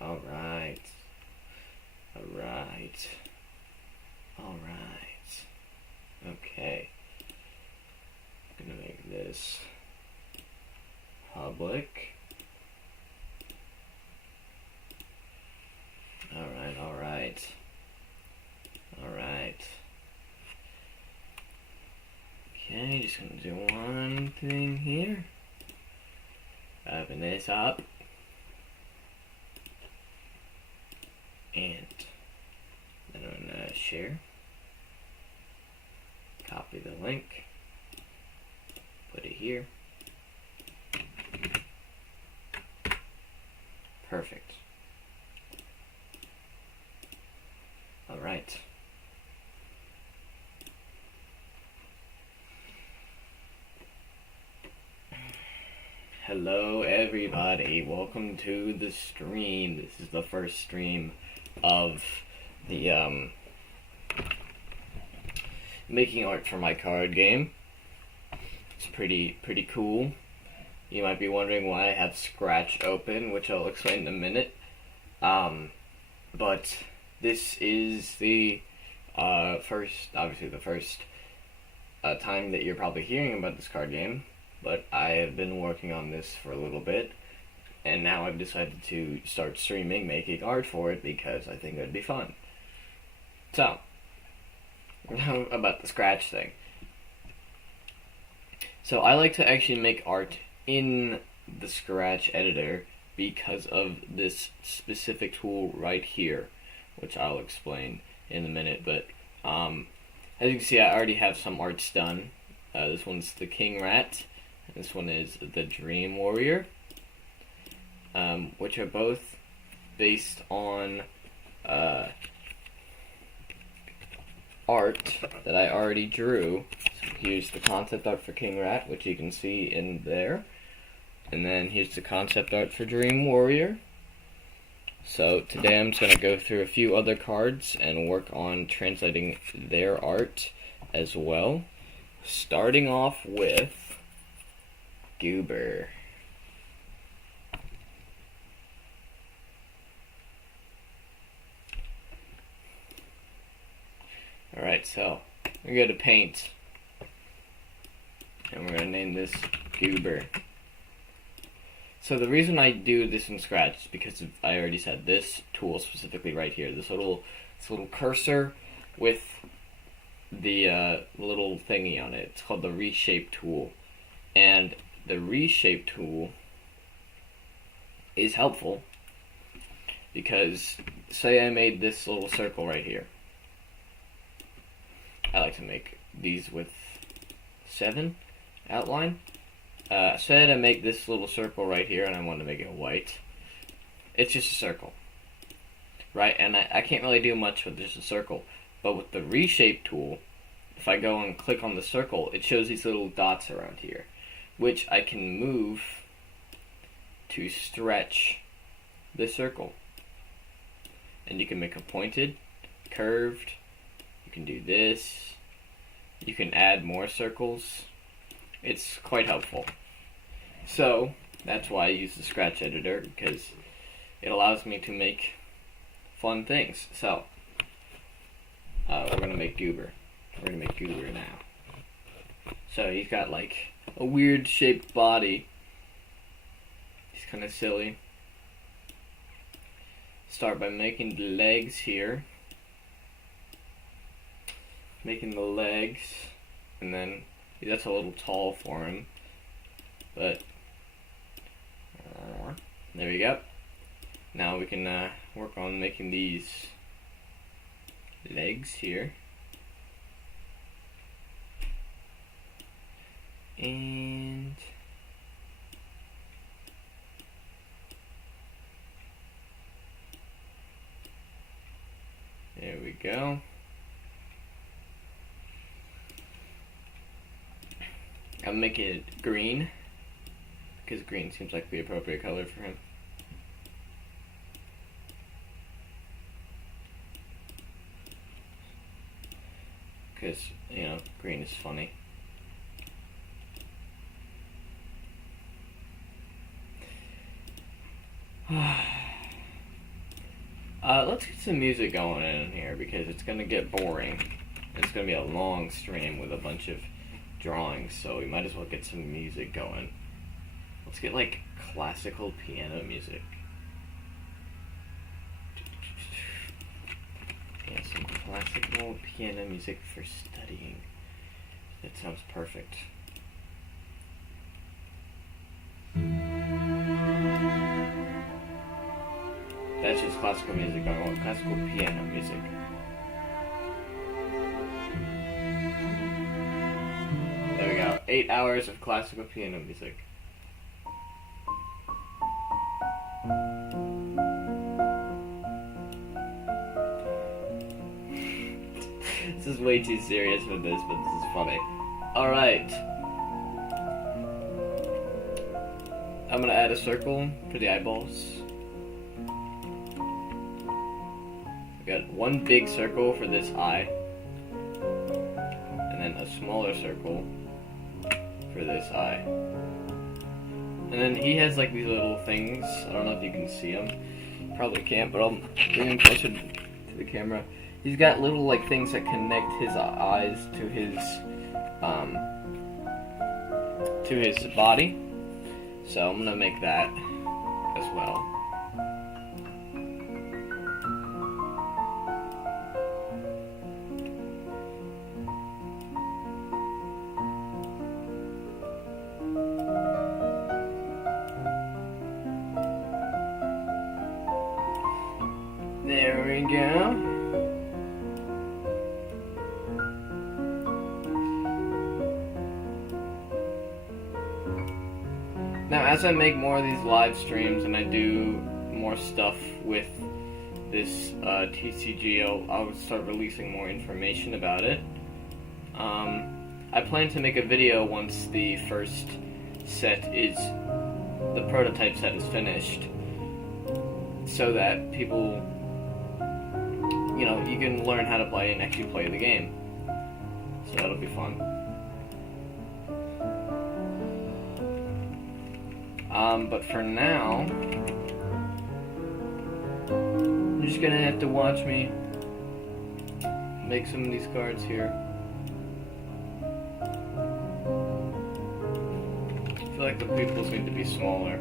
Alright. Alright. Alright. Okay. I'm gonna make this public. Alright, alright. Alright. Okay, just gonna do one thing here. Open this up. And then I'm gonna share. Copy the link. Put it here. Perfect. Alright. Hello everybody, welcome to the stream. This is the first stream of the making art for my card game. It's pretty cool. You might be wondering why I have Scratch open, which I'll explain in a minute. But this is the first time that you're probably hearing about this card game. But I have been working on this for a little bit, and now I've decided to start streaming, making art for it, because I think it would be fun. So, now about the Scratch thing. So I like to actually make art in the Scratch editor because of this specific tool right here, which I'll explain in a minute. But as you can see, I already have some arts done. This one's the King Rat. This one is the Dream Warrior, which are both based on art that I already drew. So here's the concept art for King Rat, which you can see in there. And then here's the concept art for Dream Warrior. So today I'm just going to go through a few other cards and work on translating their art as well. Starting off with Goober. Alright, so we're going to paint, and we're going to name this Goober. So the reason I do this in Scratch is because I already said this tool specifically right here. This little cursor with the little thingy on it. It's called the Reshape tool. And the Reshape tool is helpful because, say I made this little circle right here. I like to make these with 7 outline. Say I make this little circle right here and I want to make it white. It's just a circle, right? And I can't really do much with just a circle. But with the Reshape tool, if I go and click on the circle, it shows these little dots around here, which I can move to stretch the circle. And you can make it pointed, curved, you can do this, you can add more circles. It's quite helpful. So, that's why I use the Scratch editor, because it allows me to make fun things. So, we're going to make Goober. We're going to make Goober now. So, he's got like a weird shaped body. He's kind of silly. Start by making the legs here. Making the legs, and then that's a little tall for him, but there we go. Now we can work on making these legs here. And there we go. I'll make it green, because green seems like the appropriate color for him. Because, you know, green is funny. Let's get some music going in here because it's gonna get boring. It's gonna be a long stream with a bunch of drawings, so we might as well get some music going. Let's get like classical piano music. Yeah, some classical piano music for studying. That sounds perfect. That's just classical music. I want classical piano music. There we go. 8 hours of classical piano music. This is way too serious for this, but this is funny. Alright. I'm gonna add a circle for the eyeballs. I got one big circle for this eye. And then a smaller circle for this eye. And then he has like these little things. I don't know if you can see them. Probably can't, but I'll bring him closer to the camera. He's got little like things that connect his eyes to his body. So I'm gonna make that as well. There we go. Now, as I make more of these live streams and I do more stuff with this TCG, I'll start releasing more information about it. I plan to make a video once the first set is, the prototype set is finished, so that people, you know, you can learn how to play and actually play the game. So that'll be fun. But for now, you're just gonna have to watch me make some of these cards here. I feel like the pupils need to be smaller.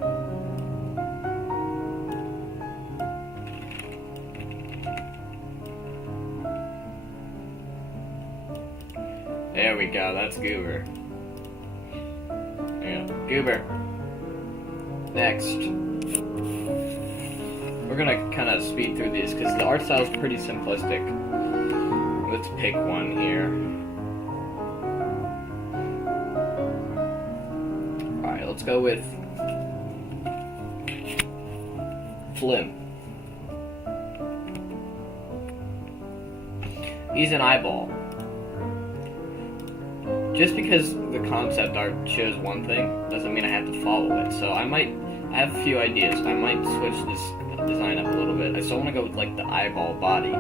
There we go, that's Goober. Yeah, Goober. Next. We're gonna kind of speed through these because the art style is pretty simplistic. Let's pick one here. Alright, let's go with Flim. He's an eyeball. Just because the concept art shows one thing doesn't mean I have to follow it. So I have a few ideas. I might switch this design up a little bit. I still want to go with like the eyeball body,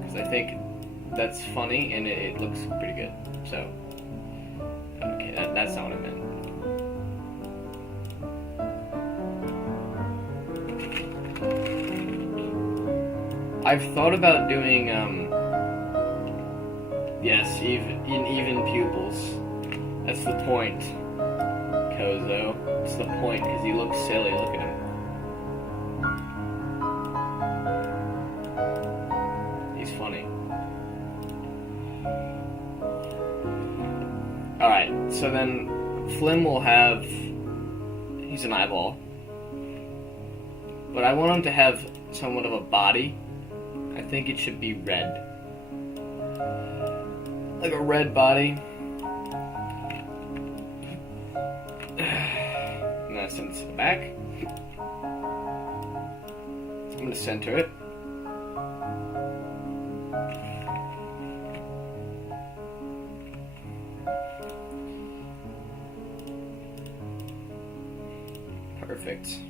because I think that's funny and it looks pretty good. So, okay, that's not what I meant. I've thought about doing, yes, even pupils. That's the point, Kozo. It's the point, because he looks silly. Look at him. He's funny. Alright, so then Flim will have, he's an eyeball. But I want him to have somewhat of a body. I think it should be red. Like a red body. And then send this to the back. I'm going to center it. Perfect.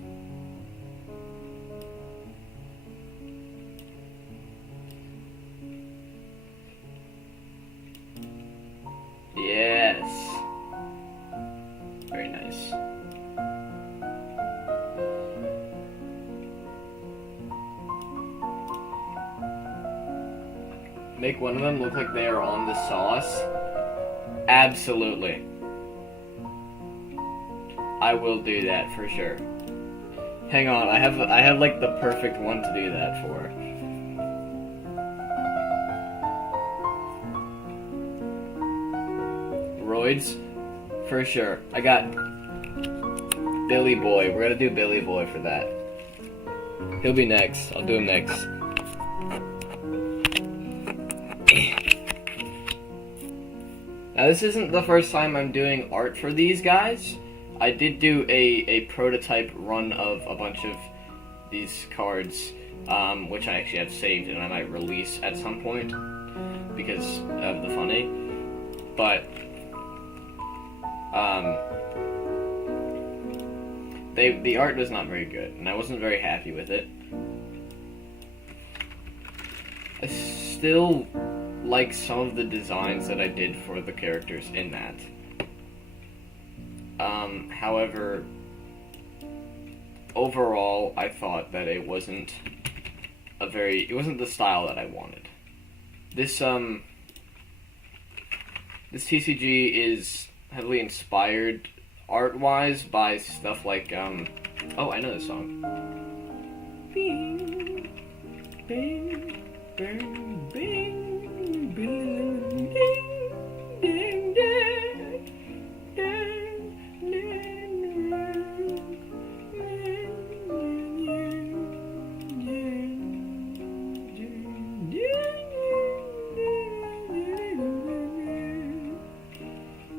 Yes. Very nice. make one of them look like they are on the sauce, absolutely. I will do that for sure. Hang on, I have like the perfect one to do that for. Roids, for sure. I got Billy Boy. We're gonna do Billy Boy for that. He'll be next. I'll do him next. Now this isn't the first time I'm doing art for these guys. I did do a prototype run of a bunch of these cards, which I actually have saved and I might release at some point because of the funny. But the art was not very good, and I wasn't very happy with it. I still like some of the designs that I did for the characters in that. However, overall, I thought that it wasn't the style that I wanted. This TCG is heavily inspired art-wise by stuff like, oh, I know this song. Bing, bing, bing, bing, bing, ding, ding, ding.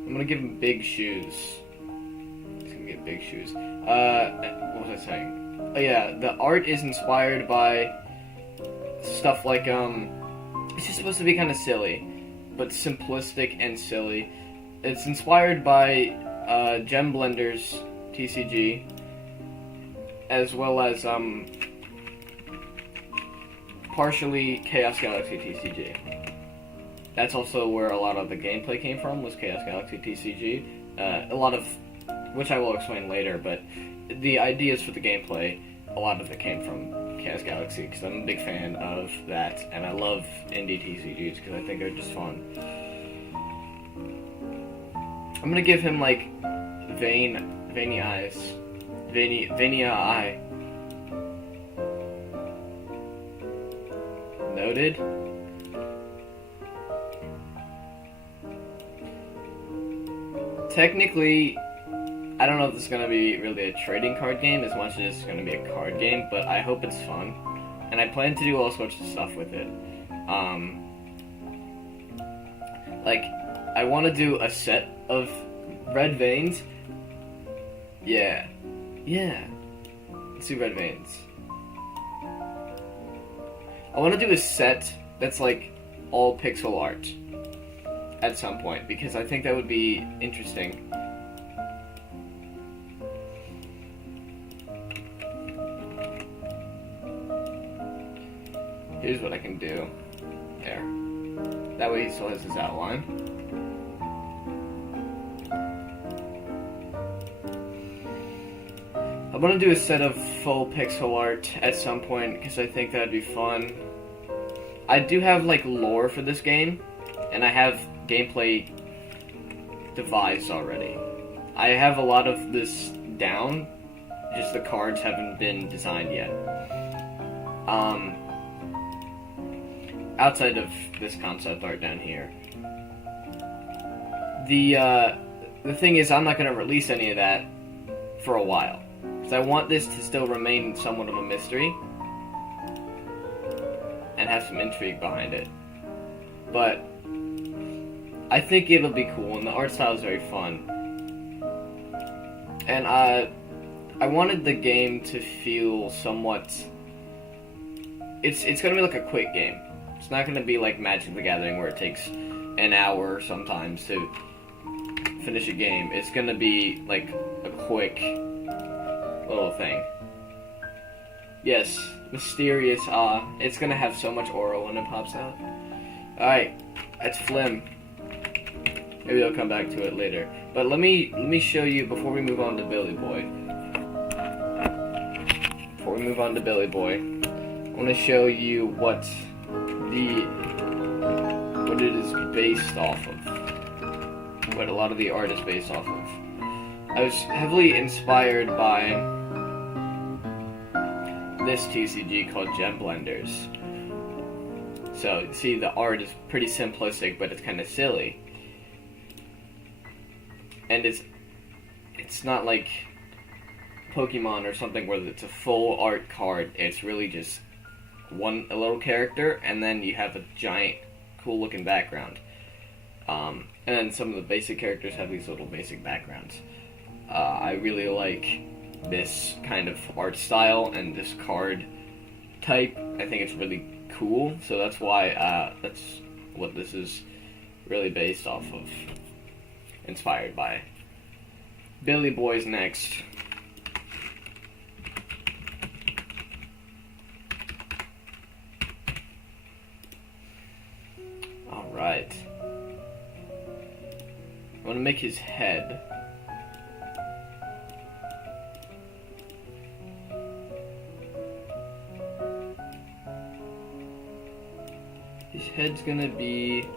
I'm gonna give him big shoes. He's gonna get big shoes. What was I saying? Oh yeah, the art is inspired by stuff like, it's just supposed to be kind of silly, but simplistic and silly. It's inspired by Gem Blender's TCG, as well as partially Chaos Galaxy TCG. That's also where a lot of the gameplay came from, was Chaos Galaxy TCG. A lot of, which I will explain later, but the ideas for the gameplay, a lot of it came from Chaos Galaxy, because I'm a big fan of that, and I love indie TCGs, because I think they're just fun. I'm gonna give him, like, veiny eyes. Veinia eye. Noted. Technically, I don't know if this is going to be really a trading card game as much as it's going to be a card game, but I hope it's fun. And I plan to do all sorts of stuff with it. Like, I want to do a set of red veins. Yeah. Let's do red veins. I want to do a set that's like all pixel art at some point, because I think that would be interesting. Here's what I can do. There. That way he still has his outline. I'm gonna do a set of full pixel art at some point, because I think that'd be fun. I do have, like, lore for this game, and I have gameplay devised already. I have a lot of this down, just the cards haven't been designed yet. Outside of this concept art down here. The thing is, I'm not going to release any of that for a while, because I want this to still remain somewhat of a mystery, and have some intrigue behind it. But I think it'll be cool, and the art style is very fun. And I wanted the game to feel somewhat... It's gonna be like a quick game. It's not gonna be like Magic the Gathering where it takes an hour sometimes to finish a game. It's gonna be like a quick little thing. Yes, mysterious it's gonna have so much aura when it pops out. Alright, that's Flim. Maybe I'll come back to it later. But let me show you before we move on to Billy Boy. I want to show you what the what it is based off of. What a lot of the art is based off of. I was heavily inspired by this TCG called Gem Blenders. So, see, the art is pretty simplistic, but it's kind of silly. And it's not like Pokemon or something where it's a full art card. It's really just a little character, and then you have a giant, cool-looking background. And then some of the basic characters have these little basic backgrounds. I really like this kind of art style and this card type. I think it's really cool, so that's why that's what this is really based off of, inspired by. Billy Boy's next. Alright. I want to make his head. His head's gonna be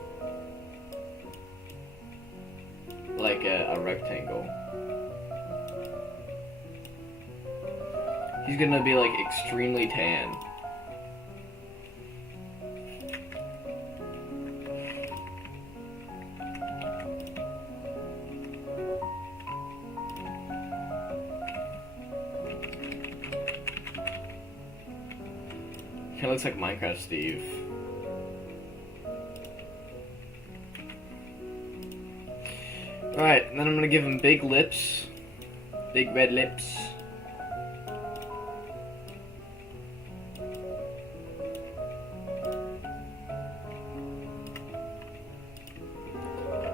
like a rectangle. He's gonna be like extremely tan. Kinda looks like Minecraft Steve. Alright, and then I'm gonna give him big lips. Big red lips.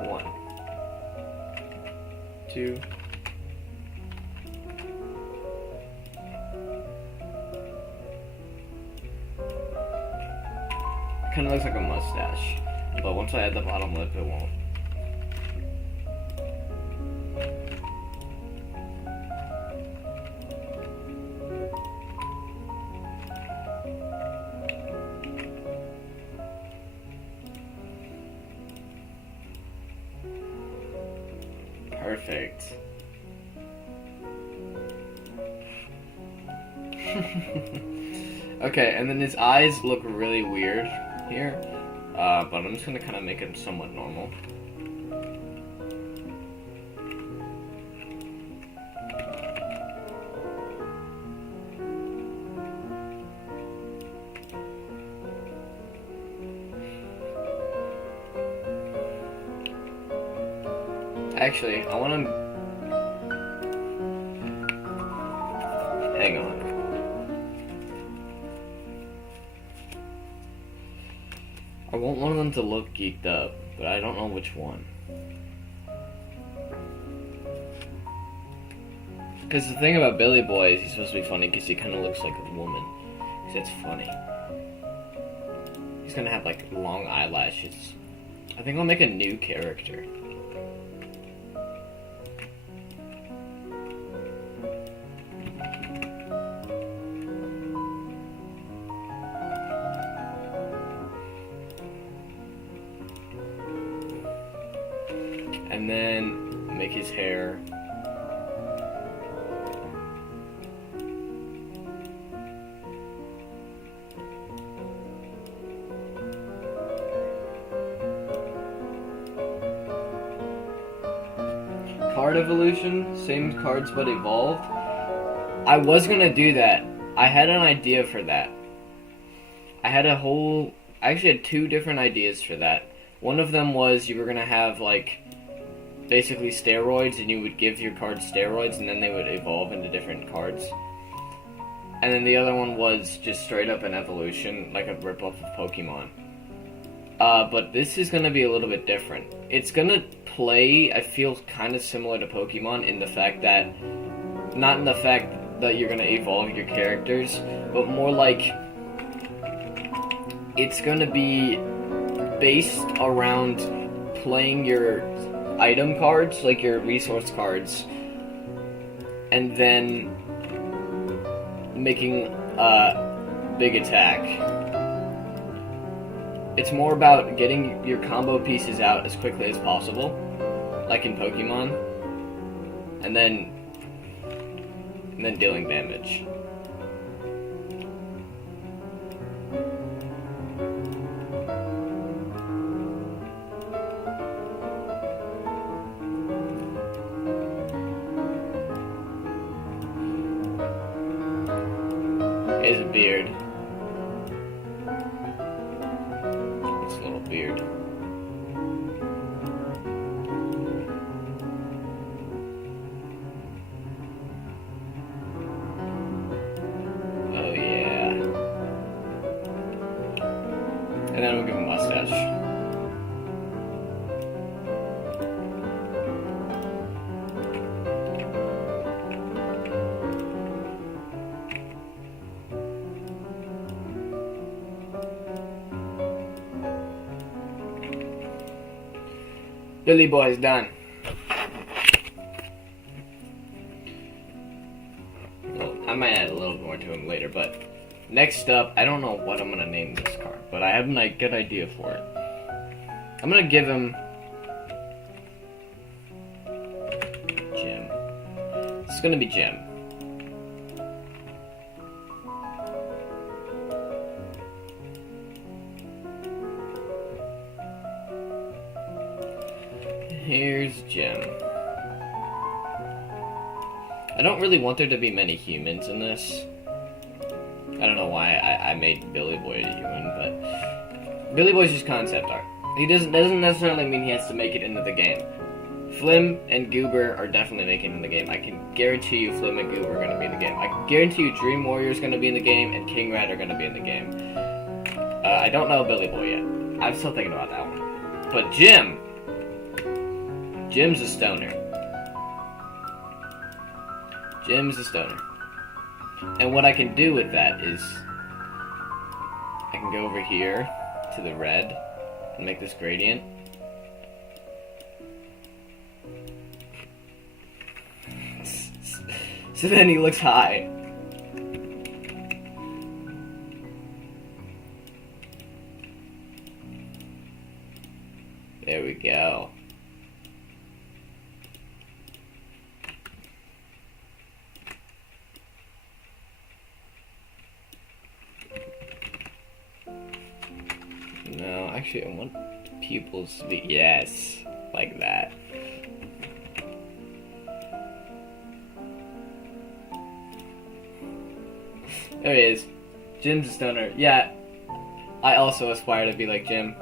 One. Two. Kinda looks like a mustache. But once I add the bottom lip, it won't. Perfect. Okay, and then his eyes look really weird here, but I'm just gonna kind of make him somewhat normal. Actually, I want to... Hang on. I want one of them to look geeked up, but I don't know which one. Because the thing about Billy Boy is he's supposed to be funny because he kind of looks like a woman. Because it's funny. He's gonna have like long eyelashes. I think I'll make a new character. And then make his hair card evolution, same cards but evolved. I was gonna do that. I had an idea for that. I actually had two different ideas for that. One of them was you were gonna have like basically steroids, and you would give your cards steroids, and then they would evolve into different cards. And then the other one was just straight up an evolution, like a rip-off of Pokemon. But this is gonna be a little bit different. It's gonna play, I feel, kind of similar to Pokemon in the fact that, not in the fact that you're gonna evolve your characters, but more like it's gonna be based around playing your item cards, like your resource cards, and then making a big attack. it's more about getting your combo pieces out as quickly as possible, like in Pokemon, and then dealing damage. His beard. His little beard. Oh yeah. And then we'll give him a mustache. Billy Boy's done. Well, I might add a little more to him later, but next up, I don't know what I'm gonna name this card, but I have a good idea for it. I'm gonna give him Jim. It's gonna be Jim. Here's Jim. I don't really want there to be many humans in this. I don't know why I made Billy Boy a human, but Billy Boy's just concept art. He doesn't necessarily mean he has to make it into the game. Flim and Goober are definitely making it in the game. I can guarantee you Flim and Goober are going to be in the game. I can guarantee you Dream Warrior is going to be in the game, and King Red are going to be in the game. I don't know Billy Boy yet. I'm still thinking about that one. But Jim's a stoner. Jim's a stoner. And what I can do with that is I can go over here to the red and make this gradient. So then he looks high. There we go. No, actually, I want the pupils to be, yes, like that. There he is. Jim's a stoner. Yeah, I also aspire to be like Jim.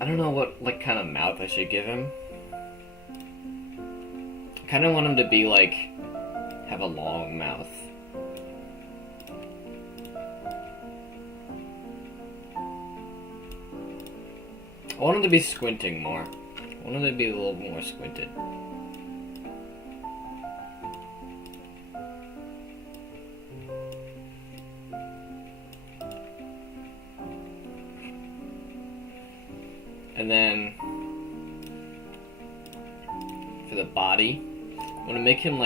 I don't know what kind of mouth I should give him. I kind of want him to be have a long mouth. I want him to be squinting more. I want him to be a little more squinted. And then for the body, I want to make him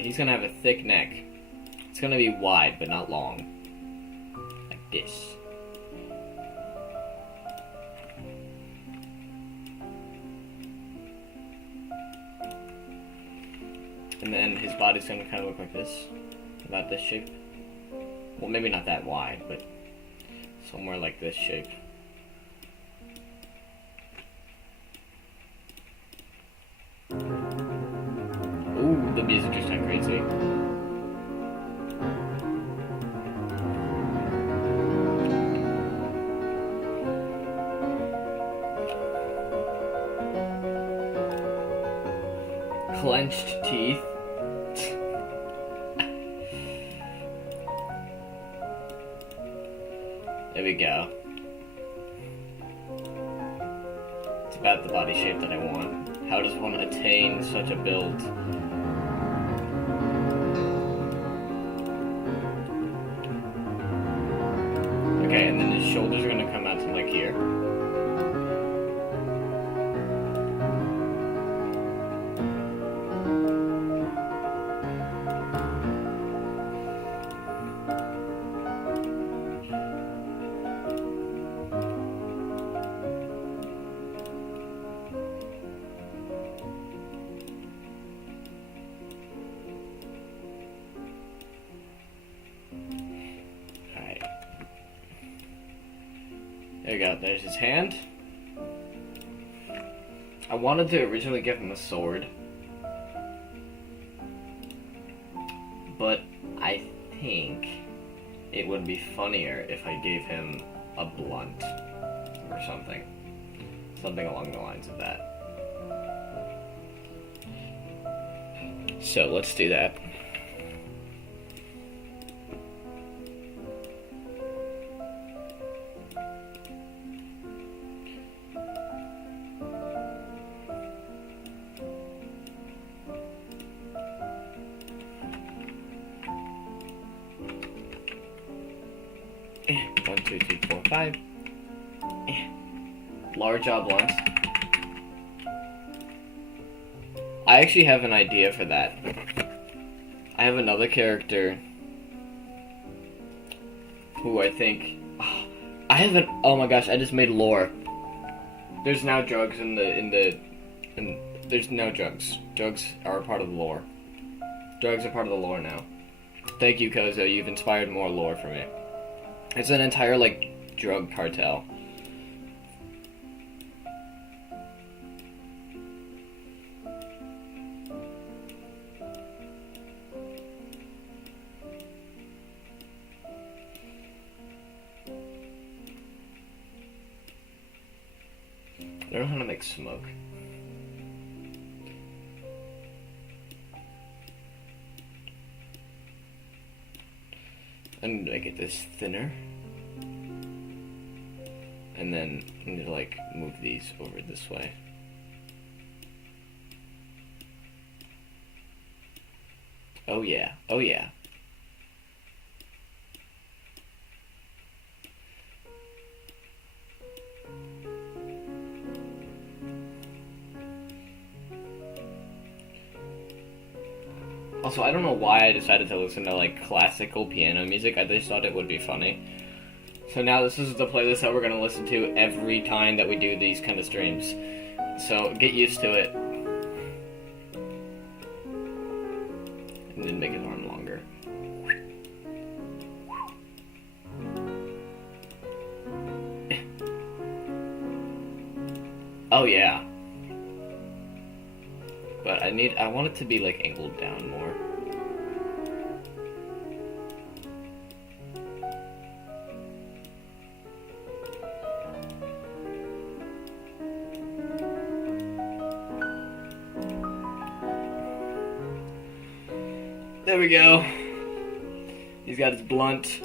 he's gonna have a thick neck. It's gonna be wide but not long. Like this. And then his body's gonna kind of look like this. About this shape. Well, maybe not that wide, but somewhere like this shape. Ooh, the music just went crazy. Clenched teeth. There we go. It's about the body shape that I want. How does one attain such a build? Okay, and then his shoulders are gonna come out to here. There you go, there's his hand. I wanted to originally give him a sword, but I think it would be funnier if I gave him a blunt or something. Something along the lines of that. So let's do that. One, two, three, four, five. Large oblongs. I actually have an idea for that. I have another character who I think oh my gosh, I just made lore. There's now drugs in there's no drugs. Drugs are a part of the lore. Drugs are part of the lore now. Thank you, Kozo, you've inspired more lore for me. It's an entire, like, drug cartel. I don't know how to make smoke. I need to make this thinner. And then I need to, like, move these over this way. Oh yeah, oh yeah. Also, I don't know why I decided to listen to, like, classical piano music. I just thought it would be funny. So now this is the playlist that we're going to listen to every time that we do these kind of streams. So get used to it. And then make his arm longer. Oh yeah. But I want it to be, like, angled down more. There we go. He's got his blunt.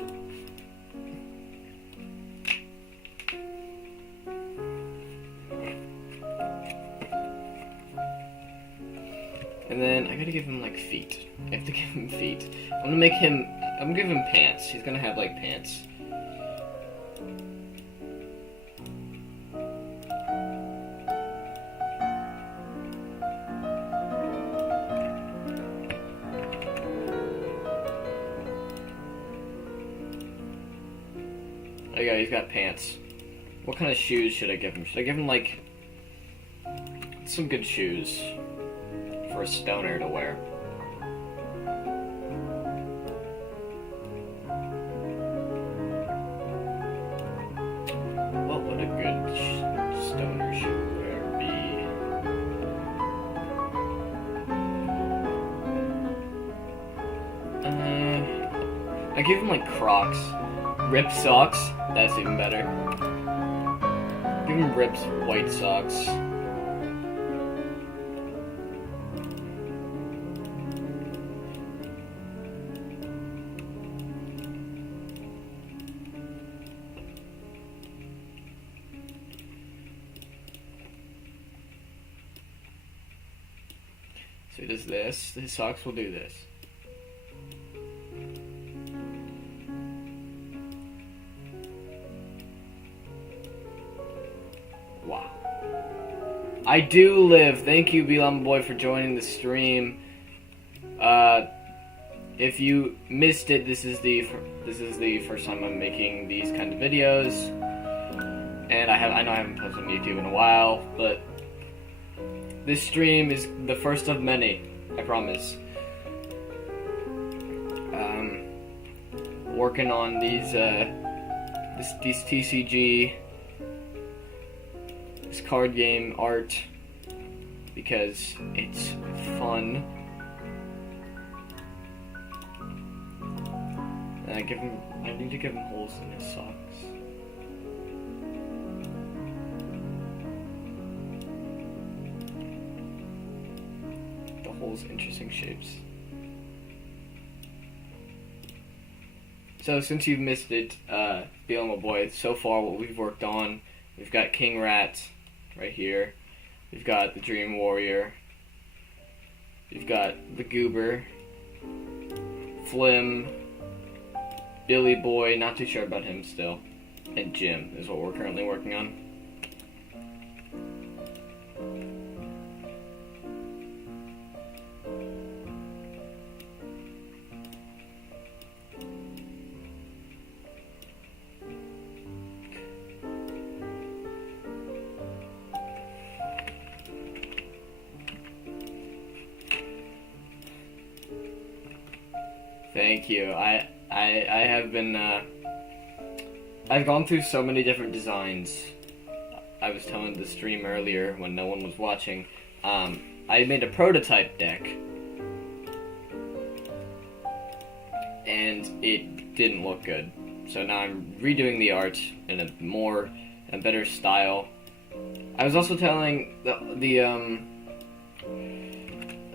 And then I gotta give him, like, feet. I have to give him feet. I'm gonna give him pants. He's gonna have, like, pants. There you go, he's got pants. What kind of shoes should I give him? Should I give him, like, some good shoes for a stoner to wear? What would a good stoner shoe wear be? I give him, like, Crocs. Ripped socks? That's even better. Give him ripped white socks. So he does this. His socks will do this. Wow. I do live. Thank you, Belam Boy, for joining the stream. If you missed it, this is the first time I'm making these kind of videos, and I know I haven't posted on YouTube in a while, but this stream is the first of many. I promise. Working on these TCG card game art because it's fun. And I need to give him holes in his socks. The holes, interesting shapes. So since you've missed it, BLM boy, so far what we've worked on, we've got King Rat right here. We've got the Dream Warrior. We've got the Goober, Flim, Billy Boy, not too sure about him still, and Jim is what we're currently working on. Thank you. I have been, I've gone through so many different designs. I was telling the stream earlier when no one was watching. I made a prototype deck. And it didn't look good. So now I'm redoing the art in a better style. I was also telling I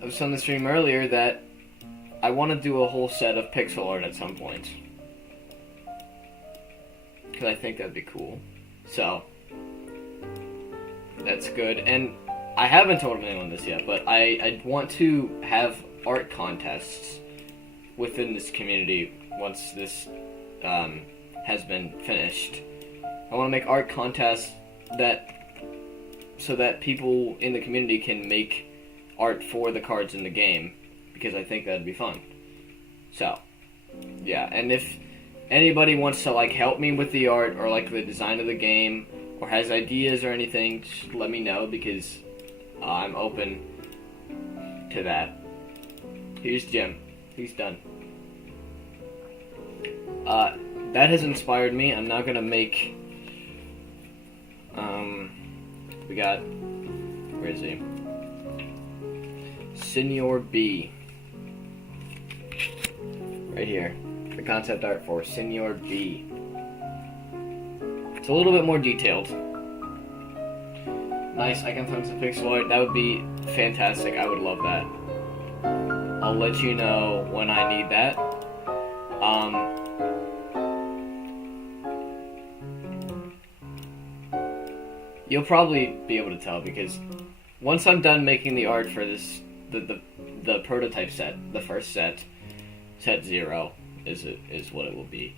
was on the stream earlier that I want to do a whole set of pixel art at some point. Because I think that'd be cool. So, that's good. And I haven't told anyone this yet, but I want to have art contests within this community once this has been finished. I want to make art contests so that people in the community can make art for the cards in the game. Because I think that'd be fun. So, yeah, and if anybody wants to like help me with the art or like the design of the game or has ideas or anything, just let me know because I'm open to that. Here's Jim. He's done. That has inspired me. I'm now gonna make. We got. Where is he? Senor B. Right here. The concept art for Senor B. It's a little bit more detailed. Nice, I can find some pixel art. That would be fantastic. I would love that. I'll let you know when I need that. You'll probably be able to tell because once I'm done making the art for this, the prototype set, the first set 0 is what it will be.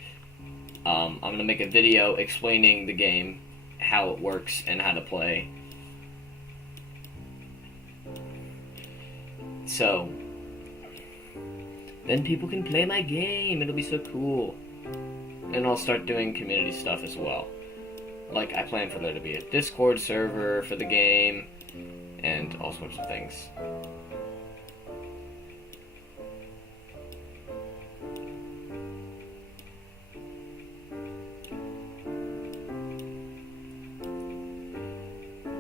I'm gonna make a video explaining the game, how it works, and how to play. So then people can play my game. It'll be so cool. And I'll start doing community stuff as well. Like I plan for there to be a Discord server for the game and all sorts of things.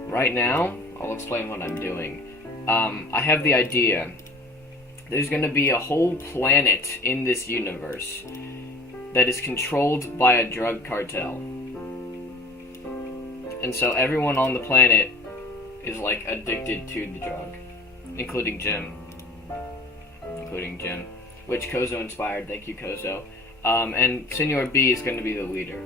Right now, I'll explain what I'm doing. I have the idea. There's going to be a whole planet in this universe that is controlled by a drug cartel. And so everyone on the planet is like addicted to the drug, including Jim. Which Kozo inspired. Thank you, Kozo. And Senor B is going to be the leader.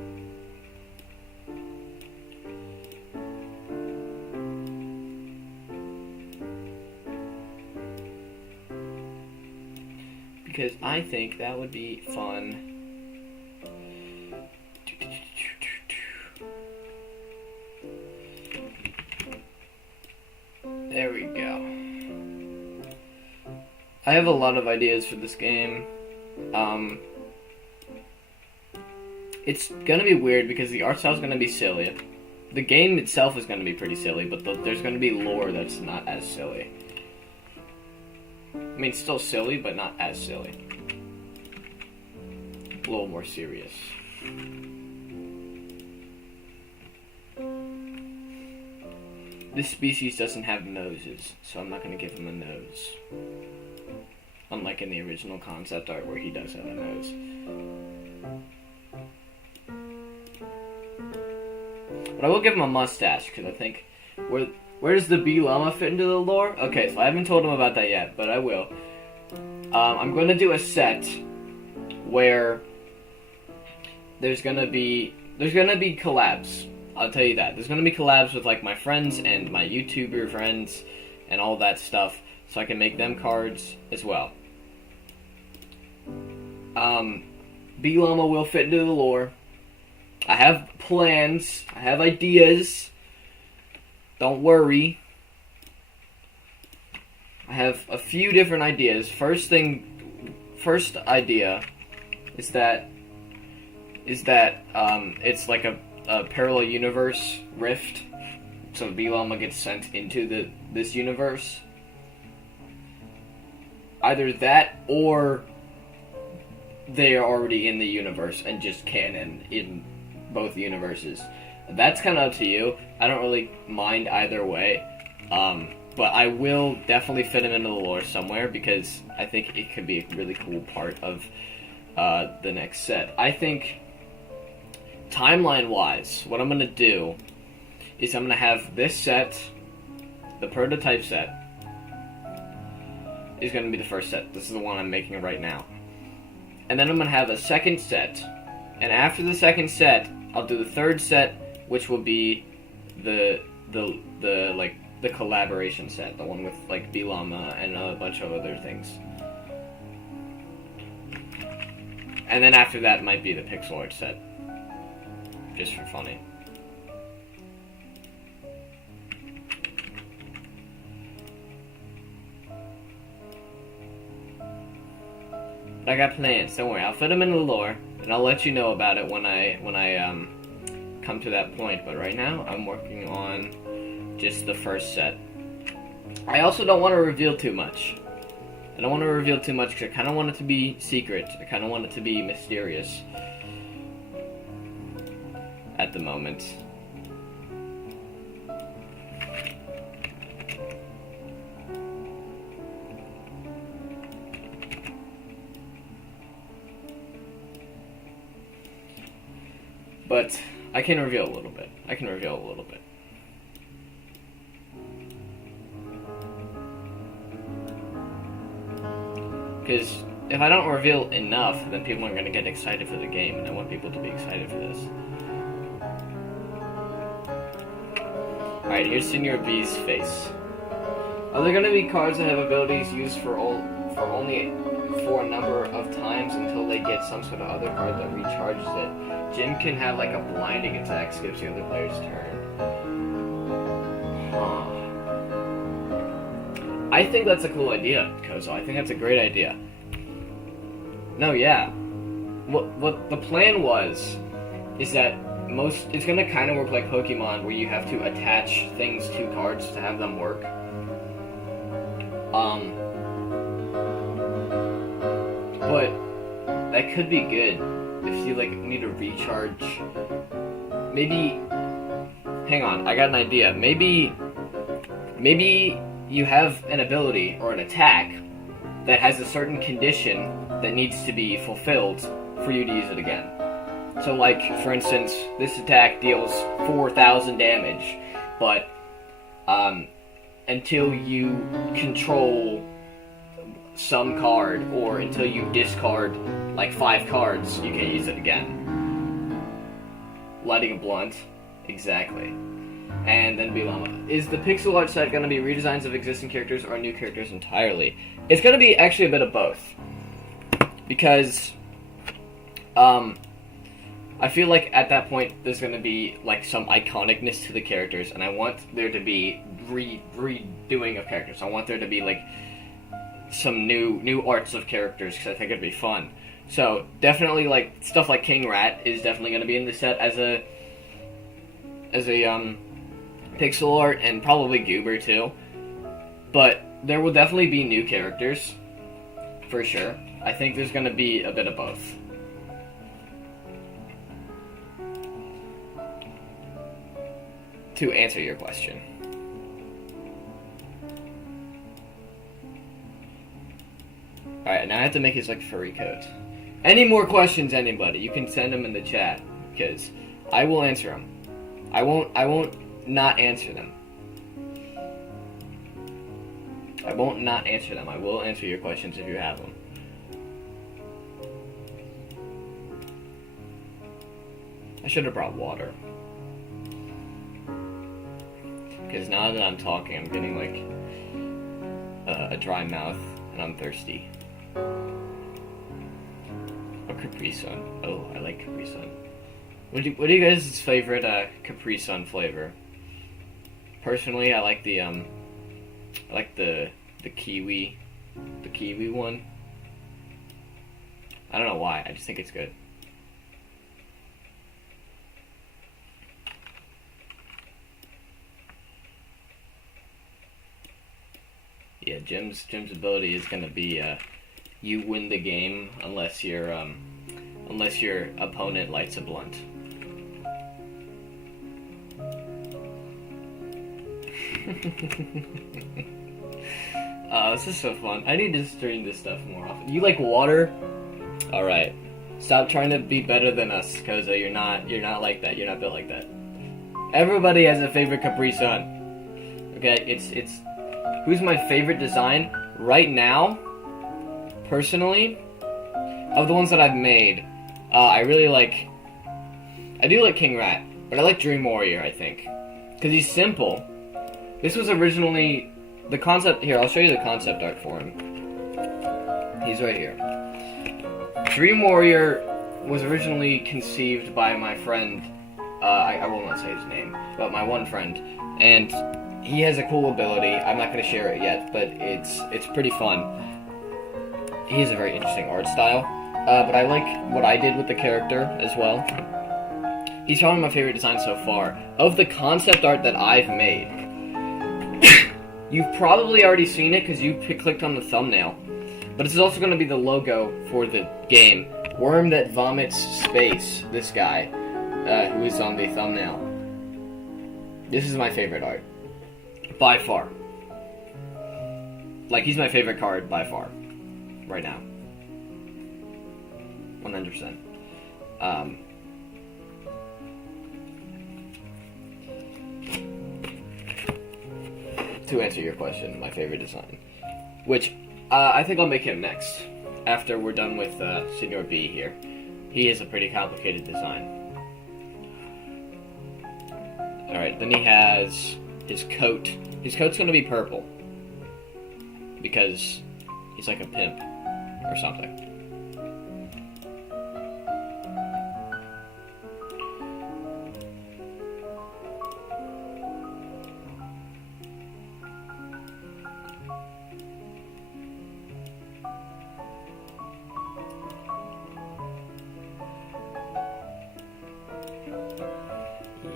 Because I think that would be fun. There we go. I have a lot of ideas for this game. It's gonna be weird because the art style is gonna be silly. The game itself is gonna be pretty silly, but there's gonna be lore that's not as silly. I mean, still silly, but not as silly. A little more serious. this species doesn't have noses, so I'm not going to give him a nose. Unlike in the original concept art where he does have a nose. But I will give him a mustache, because I think... Where does the bee llama fit into the lore? Okay, so I haven't told him about that yet, but I will. I'm going to do a set where there's going to be collabs. I'll tell you that. There's going to be collabs with, like, my friends and my YouTuber friends and all that stuff, so I can make them cards as well. Bee llama will fit into the lore. I have plans. I have ideas. Don't worry. I have a few different ideas. First idea is that it's like a parallel universe rift. So Bee llama gets sent into this universe. Either that or they are already in the universe and just canon in both universes. That's kind of up to you. I don't really mind either way. But I will definitely fit him into the lore somewhere because I think it could be a really cool part of the next set. I think, timeline-wise, what I'm going to do is I'm going to have this set, the prototype set, is going to be the first set. This is the one I'm making right now. And then I'm going to have a second set. And after the second set, I'll do the third set, which will be the collaboration set, the one with like Bee llama and a bunch of other things. And then after that might be the pixel art set, just for funny. But I got plans. Don't worry, I'll fit them in the lore, and I'll let you know about it when I come to that point. But right now, I'm working on just the first set. I also don't want to reveal too much. I don't want to reveal too much because I kind of want it to be secret. I kind of want it to be mysterious at the moment. But I can reveal a little bit. Because if I don't reveal enough, then people aren't going to get excited for the game, and I want people to be excited for this. Alright, here's Senior B's face. Are there going to be cards that have abilities used for only a number of times until they get some sort of other card that recharges it? Jim can have like a blinding attack, skips the other player's turn. I think that's a cool idea, Kozo. I think that's a great idea. No, yeah. What the plan was is that it's gonna kind of work like Pokemon, where you have to attach things to cards to have them work. But that could be good if you like need to recharge. Maybe, hang on, I got an idea. Maybe you have an ability or an attack that has a certain condition that needs to be fulfilled for you to use it again. So like, for instance, this attack deals 4,000 damage, but until you control some card, or until you discard like 5 cards, you can't use it again. Lighting a blunt. Exactly. And then Bee llama. Is the pixel art set going to be redesigns of existing characters or new characters entirely? It's going to be actually a bit of both. Because I feel like at that point there's going to be like some iconicness to the characters, and I want there to be redoing of characters. I want there to be like some new arts of characters, because I think it'd be fun. So definitely like stuff like King Rat is definitely going to be in the set as a pixel art, and probably Goober too. But there will definitely be new characters, for sure. I think there's going to be a bit of both. To answer your question. Alright, now I have to make his, like, furry coat. Any more questions, anybody? You can send them in the chat, because I will answer them. I won't not answer them. I won't not answer them. I will answer your questions if you have them. I should have brought water. Because now that I'm talking, I'm getting, like, a dry mouth, and I'm thirsty. Or Capri Sun. Oh, I like Capri Sun. What are you guys' favorite Capri Sun flavor? Personally, I like the kiwi one. I don't know why. I just think it's good. Yeah, Jim's ability is gonna be you win the game unless your opponent lights a blunt. This is so fun. I need to stream this stuff more often. You like water? All right. Stop trying to be better than us, Koza. You're not like that. You're not built like that. Everybody has a favorite Capri Sun. Okay, it's who's my favorite design right now? Personally, of the ones that I've made, I do like King Rat, but I like Dream Warrior, I think, because he's simple. This was originally the concept. Here, I'll show you the concept art for him. He's right here. Dream Warrior was originally conceived by my friend. I will not say his name, but my one friend, and he has a cool ability. I'm not going to share it yet, but it's pretty fun. He has a very interesting art style, but I like what I did with the character as well. He's probably my favorite design so far. Of the concept art that I've made, you've probably already seen it because you clicked on the thumbnail, but this is also going to be the logo for the game. Worm that vomits space, this guy, who is on the thumbnail. This is my favorite art. By far. Like, he's my favorite card by far. Right now. 100%. To answer your question, my favorite design. Which, I think I'll make him next. After we're done with Senor B here. He is a pretty complicated design. Alright, then he has his coat. His coat's gonna be purple. Because he's like a pimp. Or something.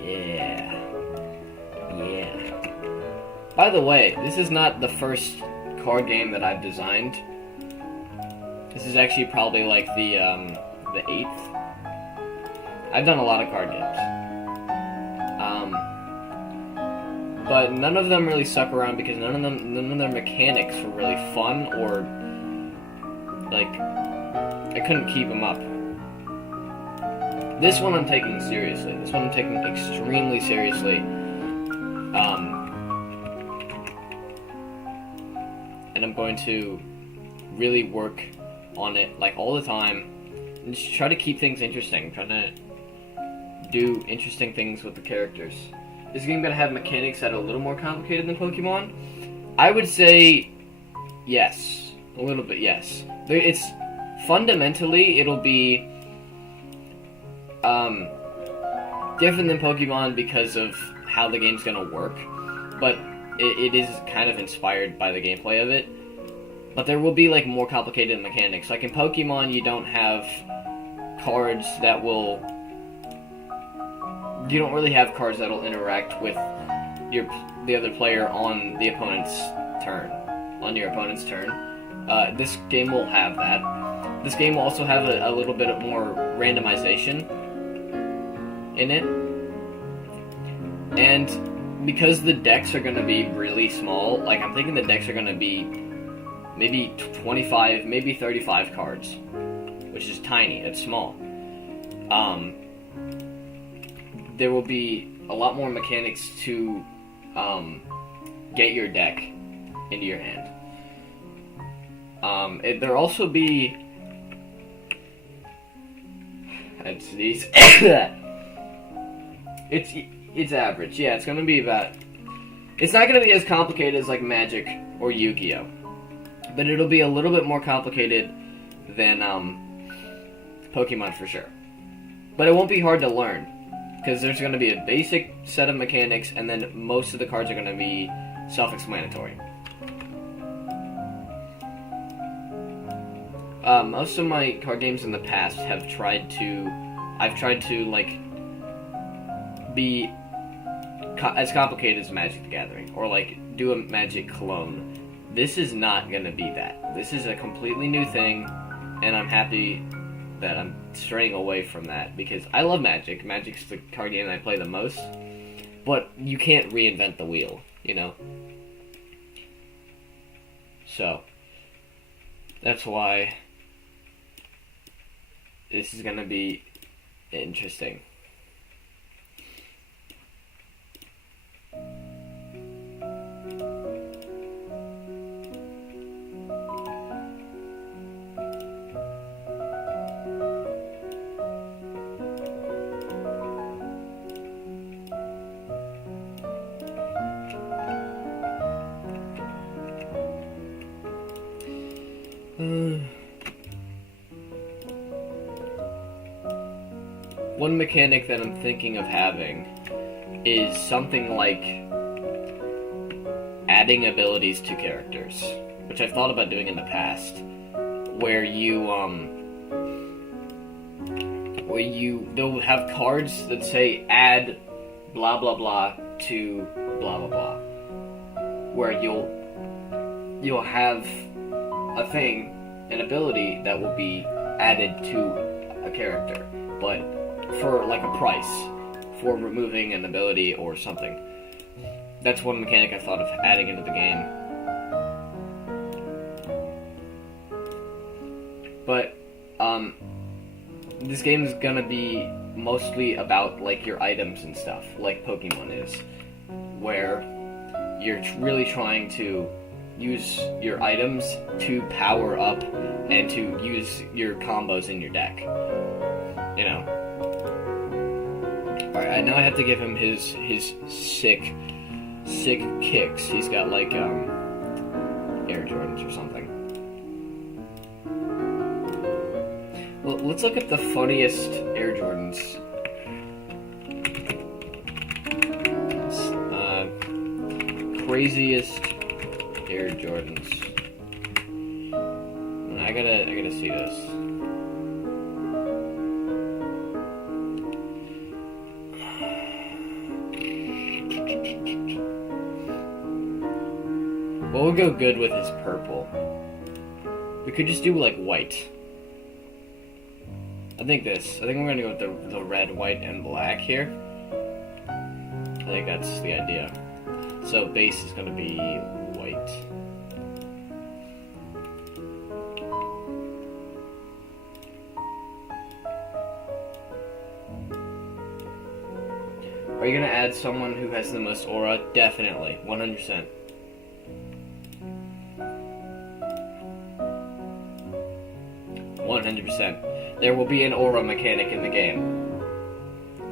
Yeah. By the way, this is not the first card game that I've designed. This is actually probably like the 8th. I've done a lot of card games. But none of them really stuck around because none of their mechanics were really fun, or like I couldn't keep them up. This one I'm taking seriously. This one I'm taking extremely seriously. And I'm going to really work on it like all the time and just try to keep things interesting. I'm trying to do interesting things with the characters. Is the game going to have mechanics that are a little more complicated than Pokemon? I would say yes. A little bit, yes. It's fundamentally, it'll be different than Pokemon because of how the game's going to work, but it is kind of inspired by the gameplay of it. But there will be like more complicated mechanics. Like in Pokemon, you don't have cards that will... You don't really have cards that will interact with the other player on the opponent's turn. On your opponent's turn. This game will have that. This game will also have a little bit more randomization in it. And because the decks are going to be really small, like I'm thinking the decks are going to be maybe 25, maybe 35 cards, which is tiny. It's small. There will be a lot more mechanics to get your deck into your hand. There'll also be... I'd sneeze. It's average. Yeah, it's gonna be about... It's not gonna be as complicated as like Magic or Yu-Gi-Oh! But it'll be a little bit more complicated than Pokemon for sure. But it won't be hard to learn, because there's going to be a basic set of mechanics, and then most of the cards are going to be self-explanatory. Most of my card games in the past I've tried to like be as complicated as Magic the Gathering, or like do a Magic clone. This is not going to be that. This is a completely new thing, and I'm happy that I'm straying away from that, because I love Magic. Magic's the card game I play the most, but you can't reinvent the wheel, you know? So, that's why this is gonna be interesting. One mechanic that I'm thinking of having is something like adding abilities to characters, which I've thought about doing in the past, where they'll have cards that say add blah blah blah to blah blah blah, where you'll have a thing, an ability that will be added to a character, but for like a price for removing an ability or something. That's one mechanic I thought of adding into the game. But this game is gonna be mostly about like your items and stuff, like Pokemon is, where you're really trying to use your items to power up and to use your combos in your deck. You know. Alright, now I have to give him his sick kicks. He's got like Air Jordans or something. Well, let's look at the funniest Air Jordans. Craziest Air Jordans. I gotta see this. What would go good with his purple? We could just do like white. I think we're gonna go with the red, white, and black here. I think that's the idea. So base is gonna be white. Are you gonna add someone who has the most aura? Definitely, 100%. There will be an aura mechanic in the game.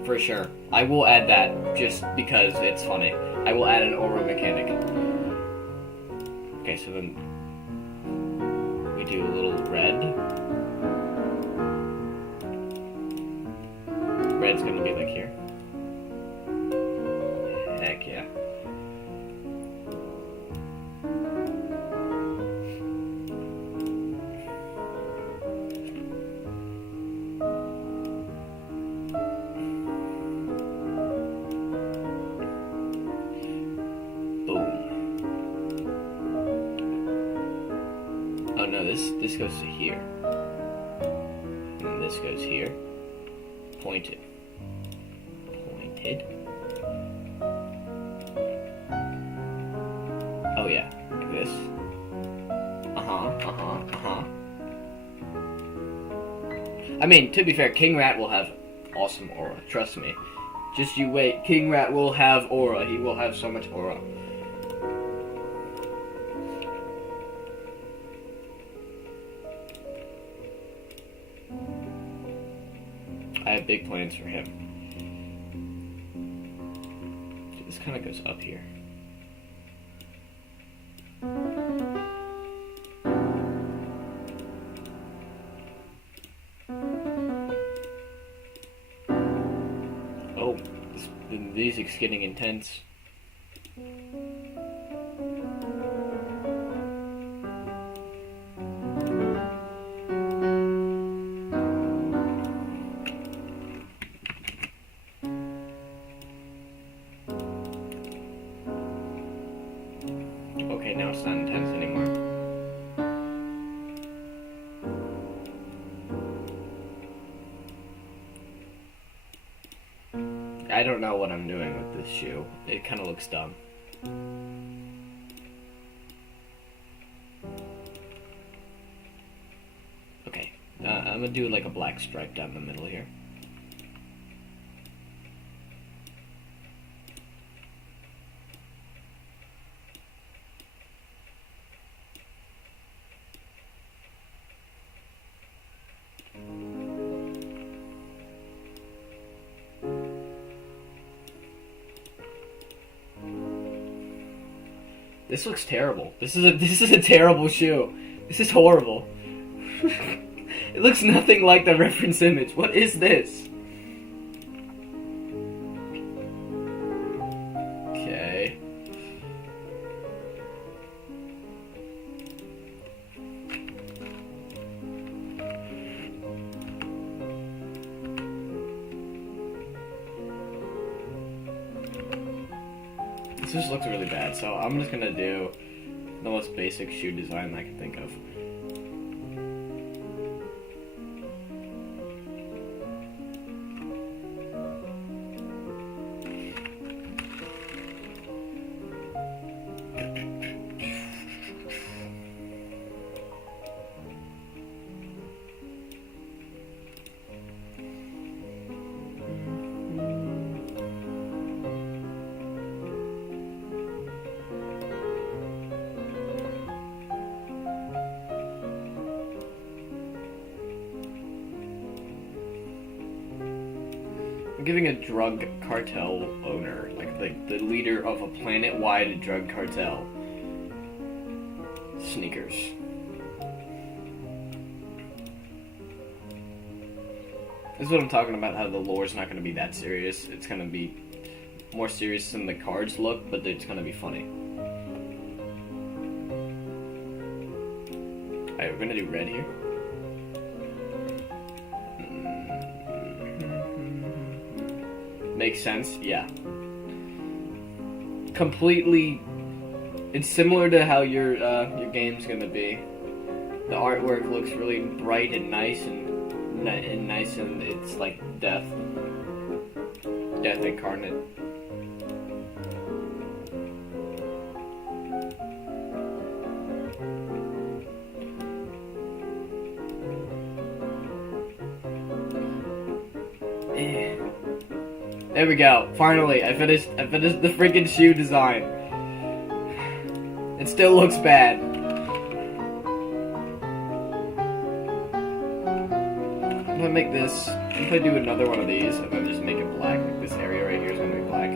For sure. I will add that just because it's funny. I will add an aura mechanic. Okay, so then we do a little red. Red's gonna be like here. Heck yeah. This goes to here. And then this goes here. Pointed. Oh yeah, like this. I mean, to be fair, King Rat will have awesome aura. Trust me. Just you wait. King Rat will have aura. He will have so much aura. I have big plans for him. This kind of goes up here. Oh, the music's getting intense. Okay, now it's not intense anymore. I don't know what I'm doing with this shoe. It kind of looks dumb. Okay, I'm gonna do like a black stripe down the middle here. This looks terrible. This is a terrible shoe. This is horrible. It looks nothing like the reference image. What is this? Okay. This just looks really bad, so I'm just gonna do the most basic shoe design I can think of. Giving a drug cartel owner, like the leader of a planet-wide drug cartel, sneakers. This is what I'm talking about, how the lore's not going to be that serious. It's going to be more serious than the cards look, but it's going to be funny. Alright, we're going to do red here. Makes sense, yeah. Completely, it's similar to how your game's gonna be. The artwork looks really bright and nice and it's like death incarnate. There we go. Finally, I finished the freaking shoe design. It still looks bad. I'm gonna make this. If I do another one of these, I'm gonna just make it black. Like this area right here is gonna be black.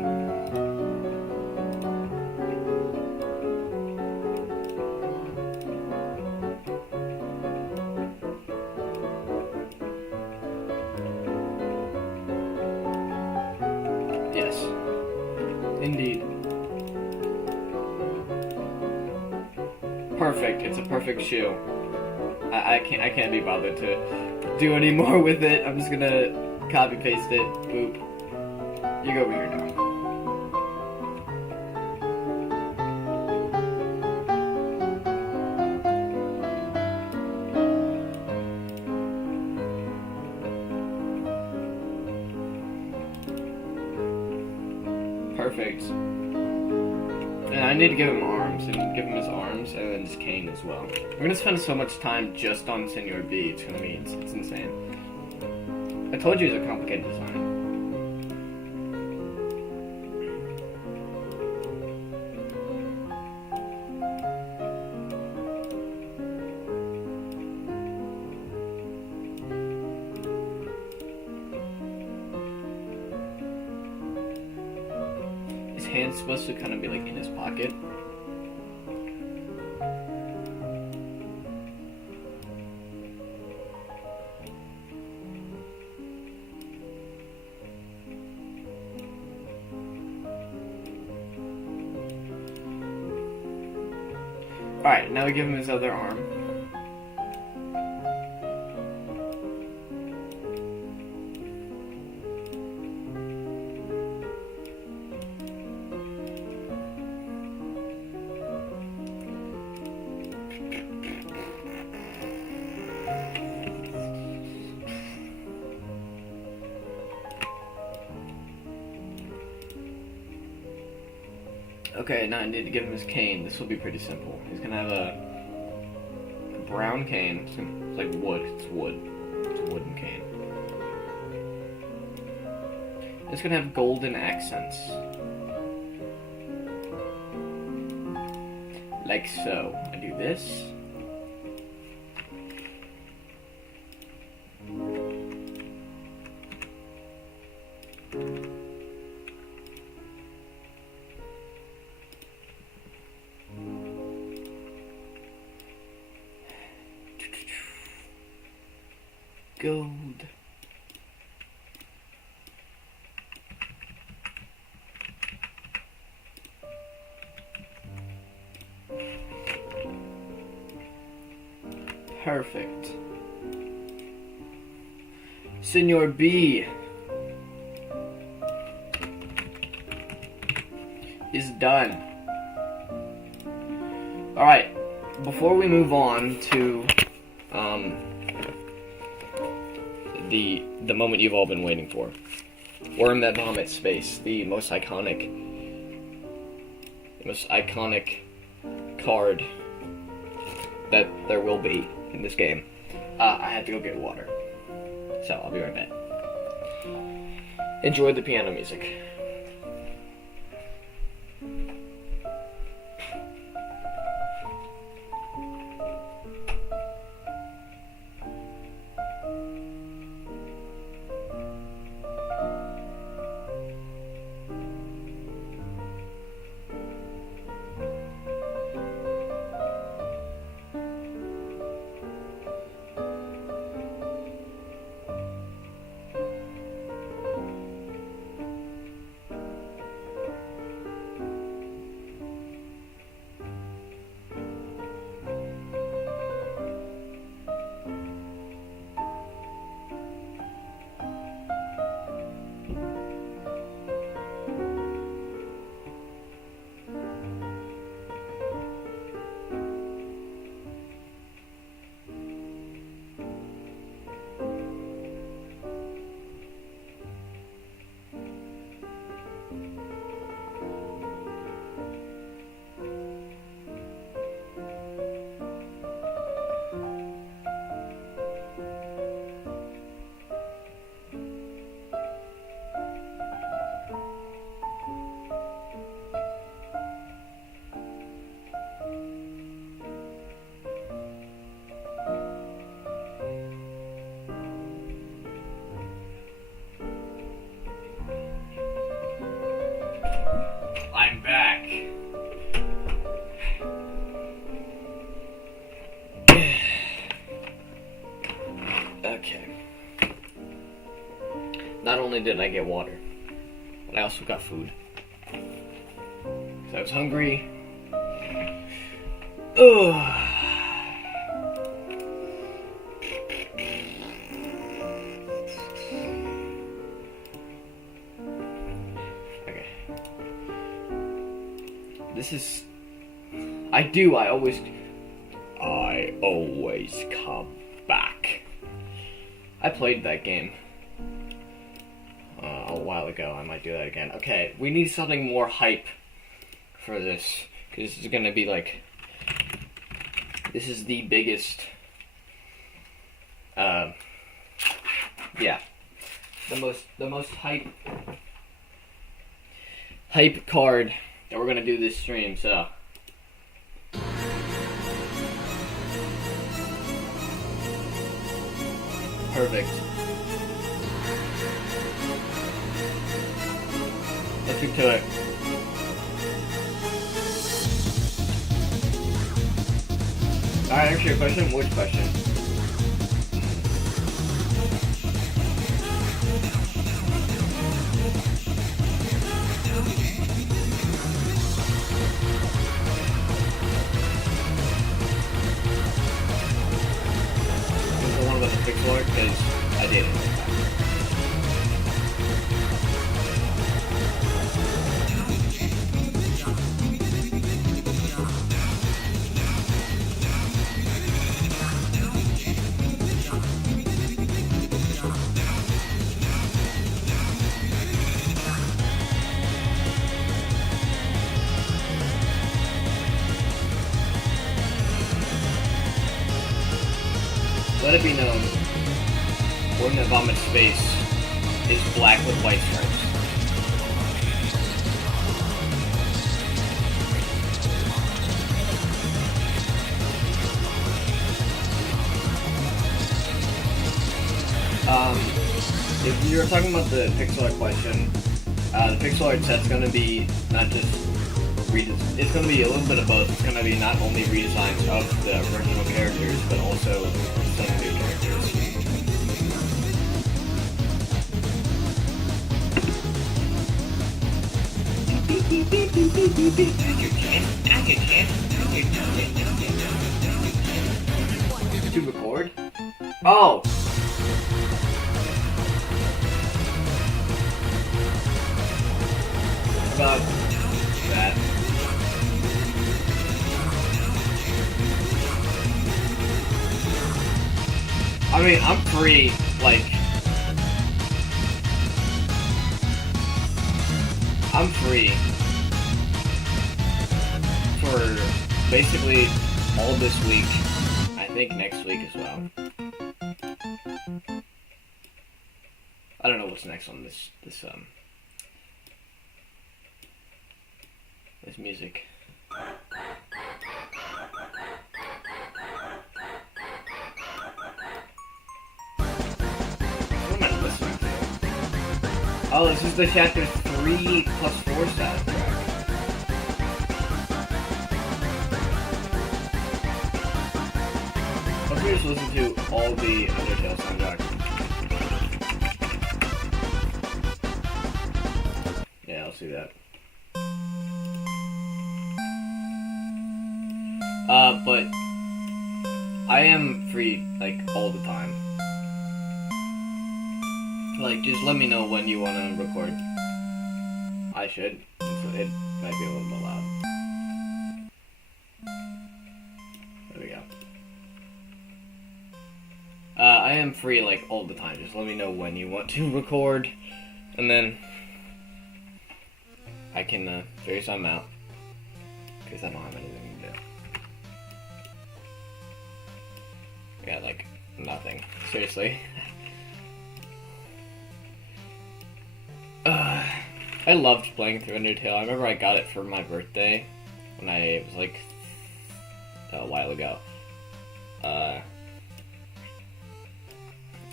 Yes. Indeed. Perfect. It's a perfect shoe. I can't be bothered to do any more with it. I'm just gonna copy paste it. Boop. You go over here now. Perfect. And I need to give him arms. arms and give him his arms, and then his cane as well. We're gonna spend so much time just on Senor B. It's gonna be it's insane. I told you it's a complicated design. His hand's supposed to kind of be like in his pocket. Alright, now we give him his other arm. Okay, now I need to give him his cane. This will be pretty simple. He's gonna have a brown cane. It's like wood. It's wood. It's a wooden cane. It's gonna have golden accents. Like so. I do this. Gold. Perfect. Senor B is done. Alright, before we move on to the moment you've all been waiting for. Worm That Vomits Space, the most iconic card that there will be in this game. I had to go get water. So I'll be right back. Enjoy the piano music. I'm back. Okay. Not only did I get water, but I also got food. So I was hungry. Ugh. This is... I always come back. I played that game a while ago. I might do that again. Okay, we need something more hype for this. Because this is gonna be like, this is the biggest, yeah, the most hype card that we're gonna do this stream. So perfect. Let's get to it. Alright, actually a question. Which question? The one about the pixel art, because I did it. Let it be known, Gordon of Vomit's face is black with white stripes. If you're talking about the pixel art question, the pixel art set's going to be not just it's going to be a little bit of both. It's going to be not only redesigns of the original characters, but also some new characters. To record? Oh! About that. I mean, I'm free, like, I'm free for basically all this week, I think next week as well. I don't know what's next on this music. What am I listening to? Oh, this is the chapter 3+4 soundtrack. Let's just listen to all the Undertale soundtracks. Yeah, I'll see that. But I am free, like, all the time. Like, just let me know when you want to record. I should. It might be a little bit loud. There we go. I am free, like, all the time. Just let me know when you want to record. And then I can figure something out. Because I don't have anything to do. Yeah, like, nothing. Seriously. I loved playing through Undertale. I remember I got it for my birthday when I was like a while ago.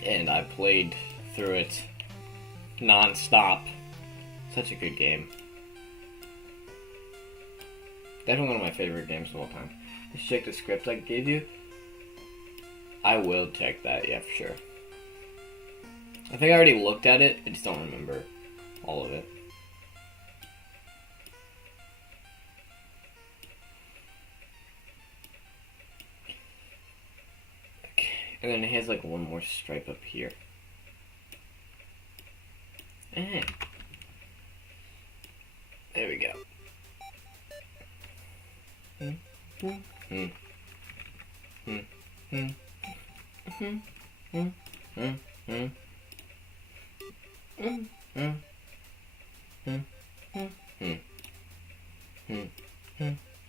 And I played through it non-stop. Such a good game. Definitely one of my favorite games of all time. Let's check the script I gave you. I will check that, yeah, for sure. I think I already looked at it, I just don't remember all of it. Okay, and then it has like one more stripe up here. There we go.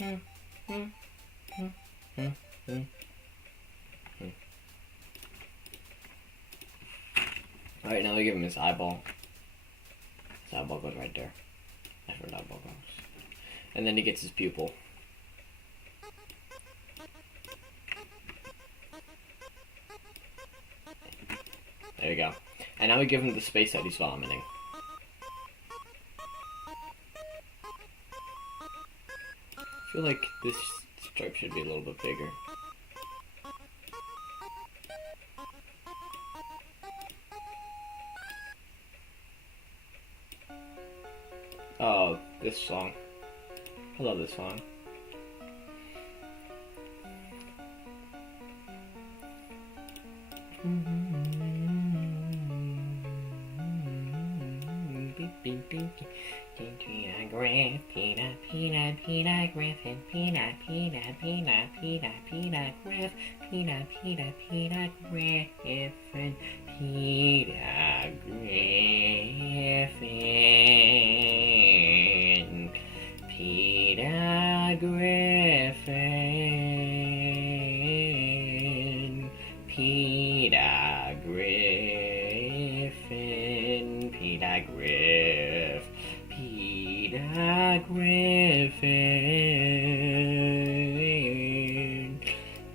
Alright, now we give him his eyeball. His eyeball goes right there. That's where his eyeball goes. And then he gets his pupil. There you go. And now we give him the space that he's vomiting. I feel like this stripe should be a little bit bigger. Oh, this song. I love this song. Peanut, Griffin, peanut, Griff, peanut, Griffin, peanut, Griffin, Peanut Griffin, Peanut Griffin, Peanut Griff, Peanut Griffin, Peanut Griffin, Peanut Griff, Peanut Griff, Peanut Griff, Peanut Griff, Peanut Griff,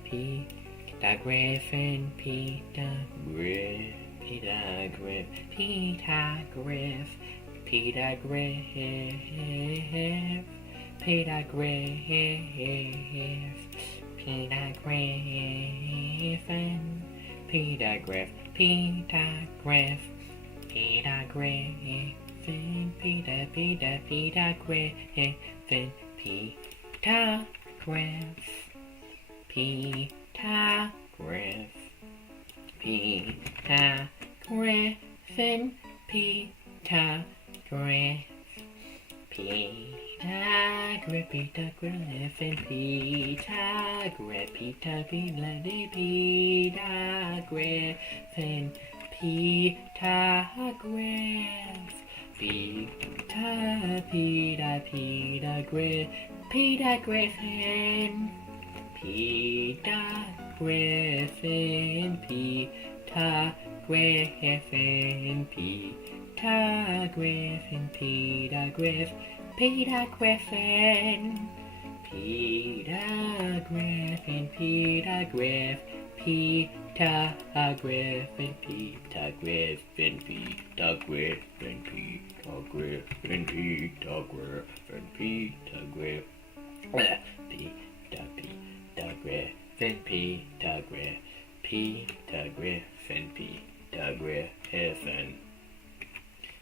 Peanut Griffin, Peanut Griff, Peanut Griff, Peanut Griffin, Peanut Griffin, Peanut Griff, Peanut Griff, Peanut Griff, Peanut Griffin, Peanut Griff, Peanut Griff, Peanut Griffin, Peanut Griff, Peanut Griffin, Peanut Griff, Peanut Griff, Peanut Griffin, Peanut Griffin, Peanut Griffin, Peanut Griffin, Peanut Griff, Peanut Griffin, Peanut Griffin, Peanut Griff, Peanut Griffin, Peanut Griffin, Peanut Griffin, Peanut Griffin, Peanut Griffin, Peanut Griff, Peanut Griffin, Peanut Griff, Peanut Griffin, Peanut Griffin.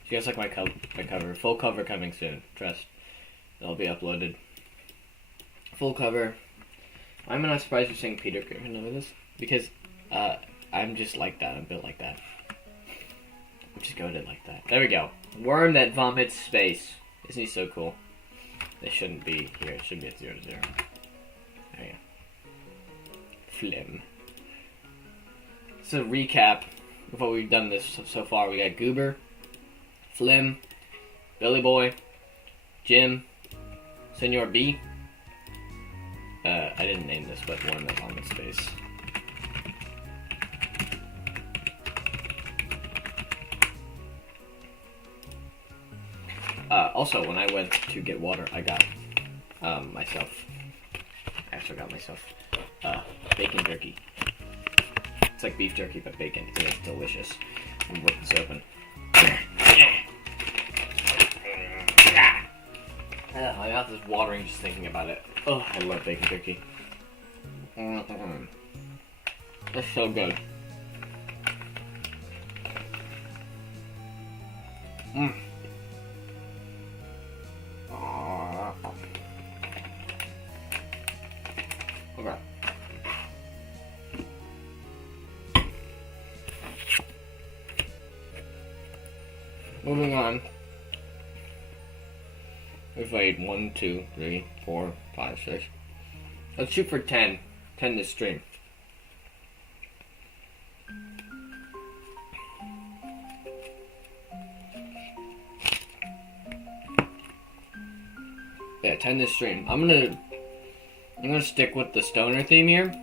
If you guys like my cover, full cover coming soon. Trust, it'll be uploaded. Full cover. I'm not surprised you're saying Peter Griffin over this because I'm just like that. I'm built like that. I'm just goated like that. There we go. Worm that vomits space. Isn't he so cool? This shouldn't be here. It should be at 0 to 0. There you go. Flim. So recap of what we've done this so far. We got Goober, Flim, Billy Boy, Jim, Senor B. I didn't name this, but one that's on the space. Also, when I went to get water, I got I actually got myself bacon jerky. It's like beef jerky, but bacon, and it's delicious. I'm gonna whip this open. My mouth is watering just thinking about it. Oh, I love bacon jerky. It's so good. Okay. Moving on. We've played 1, 2, 3, 4, 5, 6. Let's shoot for 10. 10 this stream. Yeah, 10 this stream. I'm gonna I'm gonna stick with the stoner theme here.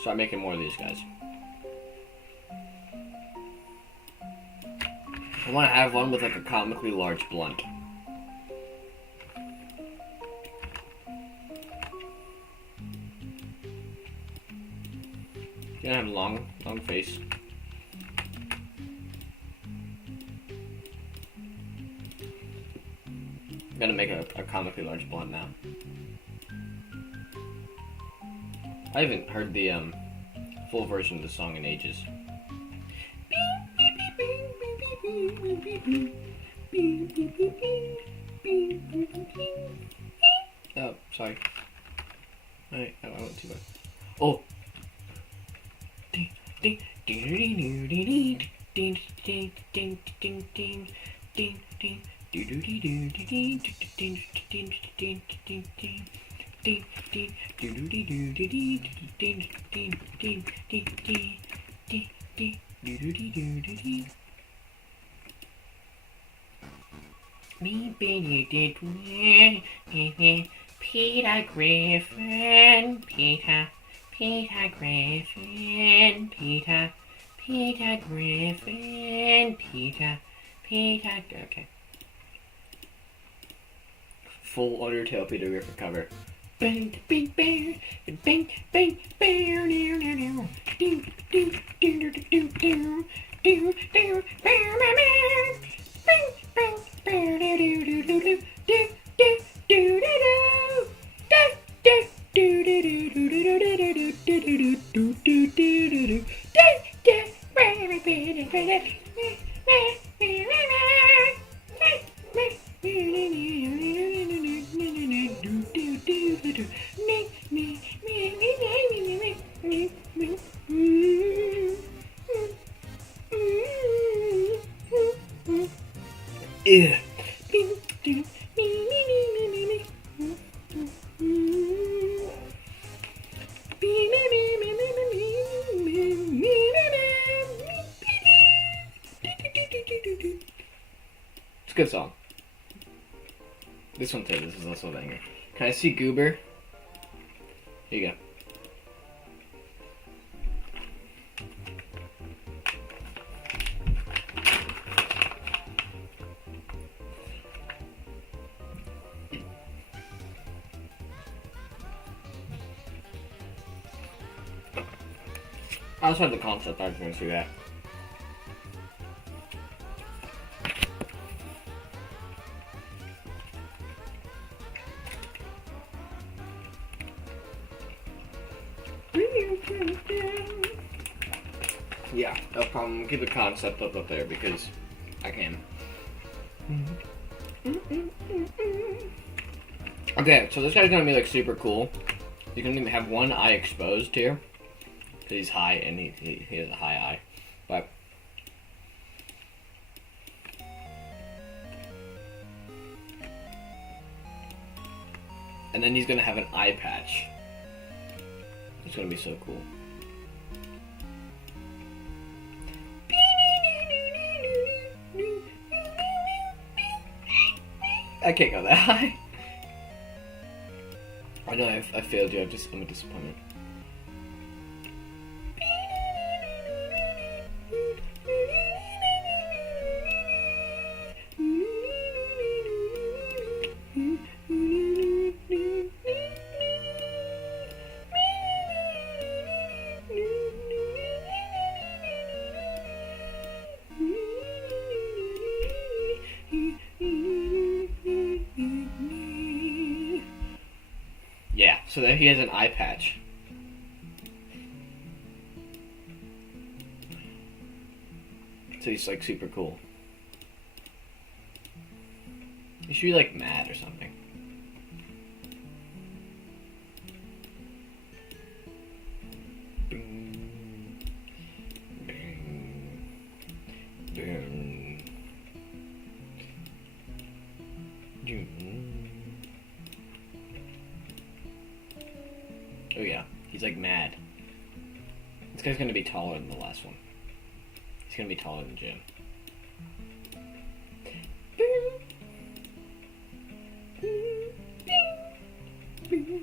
Start making more of these guys. I want to have one with like a comically large blunt. Gonna have long face. I'm gonna make a comically large blunt now. I haven't heard the full version of the song in ages. Oh, sorry. Alright, I went too much. Oh! Peter Griffin, Peter Griffin, Peter Griffin, okay. Full Undertale Peter Griffin cover. Bang, bang, bang, bang, bang, bang, yeah. It's a good song. This one too, this is also a banger. Can I see Goober? Here you go. I also have the concept, I was going to see that. Yeah, no problem. Keep the concept up there because I can. Okay, so this guy's gonna be like super cool. He's gonna even have one eye exposed here. Cause he's high and he has a high eye. But and then he's gonna have an eye patch. It's gonna be so cool. I can't go that high. I know I failed you. I'm a disappointment. Yeah, so there he has an eye patch. So he's like super cool. He should be like mad or something. Bing, bing, bing. Oh yeah, he's like mad. This guy's gonna be taller than the last one. He's gonna be taller than Jim. Okay,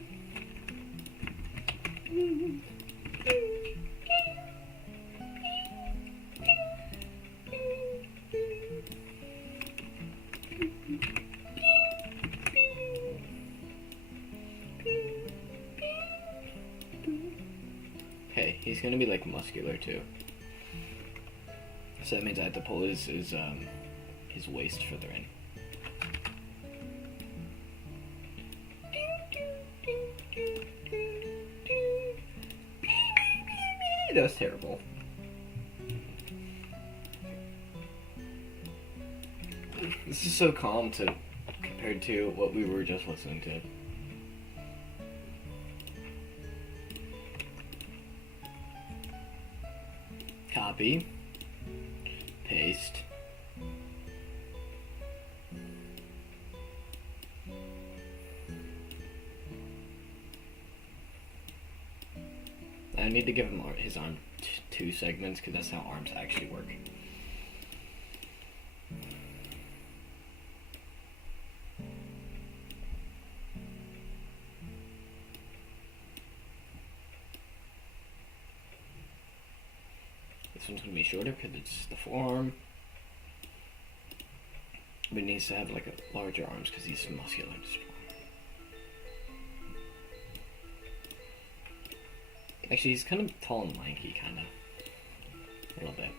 he's gonna be like muscular too. So that means I have to pull his waist further in. That was terrible. This is so calm compared to what we were just listening to. Copy. Paste. I need to give him his arm two segments because that's how arms actually work. This one's going to be shorter because it's the forearm. But it needs to have like a larger arms because he's muscular and strong. Actually, he's kind of tall and lanky, kind of. A little bit.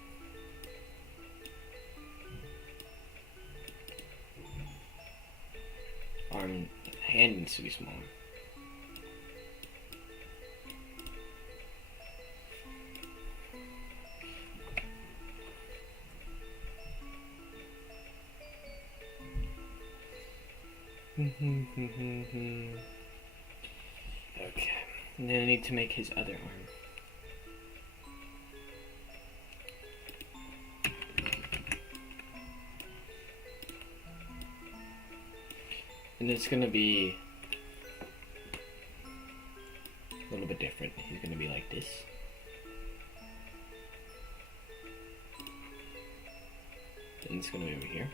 Hand needs to be smaller. Okay, and then I need to make his other arm. And it's gonna be a little bit different. He's gonna be like this. And it's gonna be over here.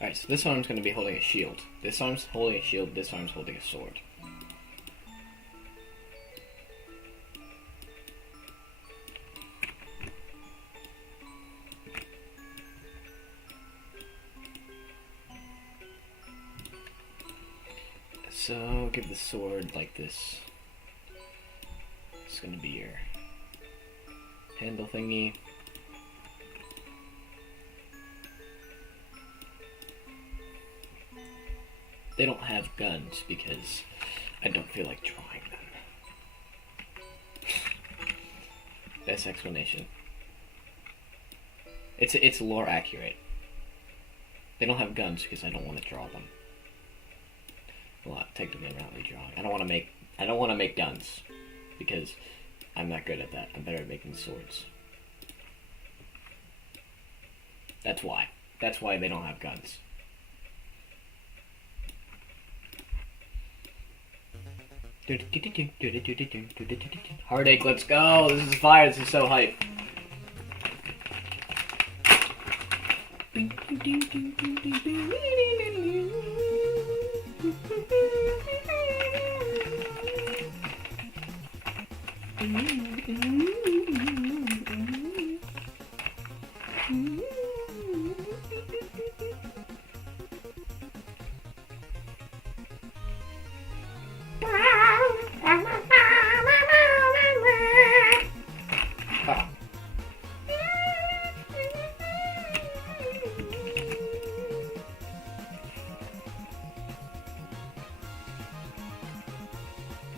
Alright, so this arm's going to be holding a shield. This arm's holding a shield, this arm's holding a sword. So, give the sword like this. It's going to be your handle thingy. They don't have guns because I don't feel like drawing them. Best explanation. It's lore accurate. They don't have guns because I don't want to draw them. Well, technically I'm not really drawing. I don't want to make guns because I'm not good at that. I'm better at making swords. That's why. That's why they don't have guns. Heartache, let's go! This is fire, this is so hype.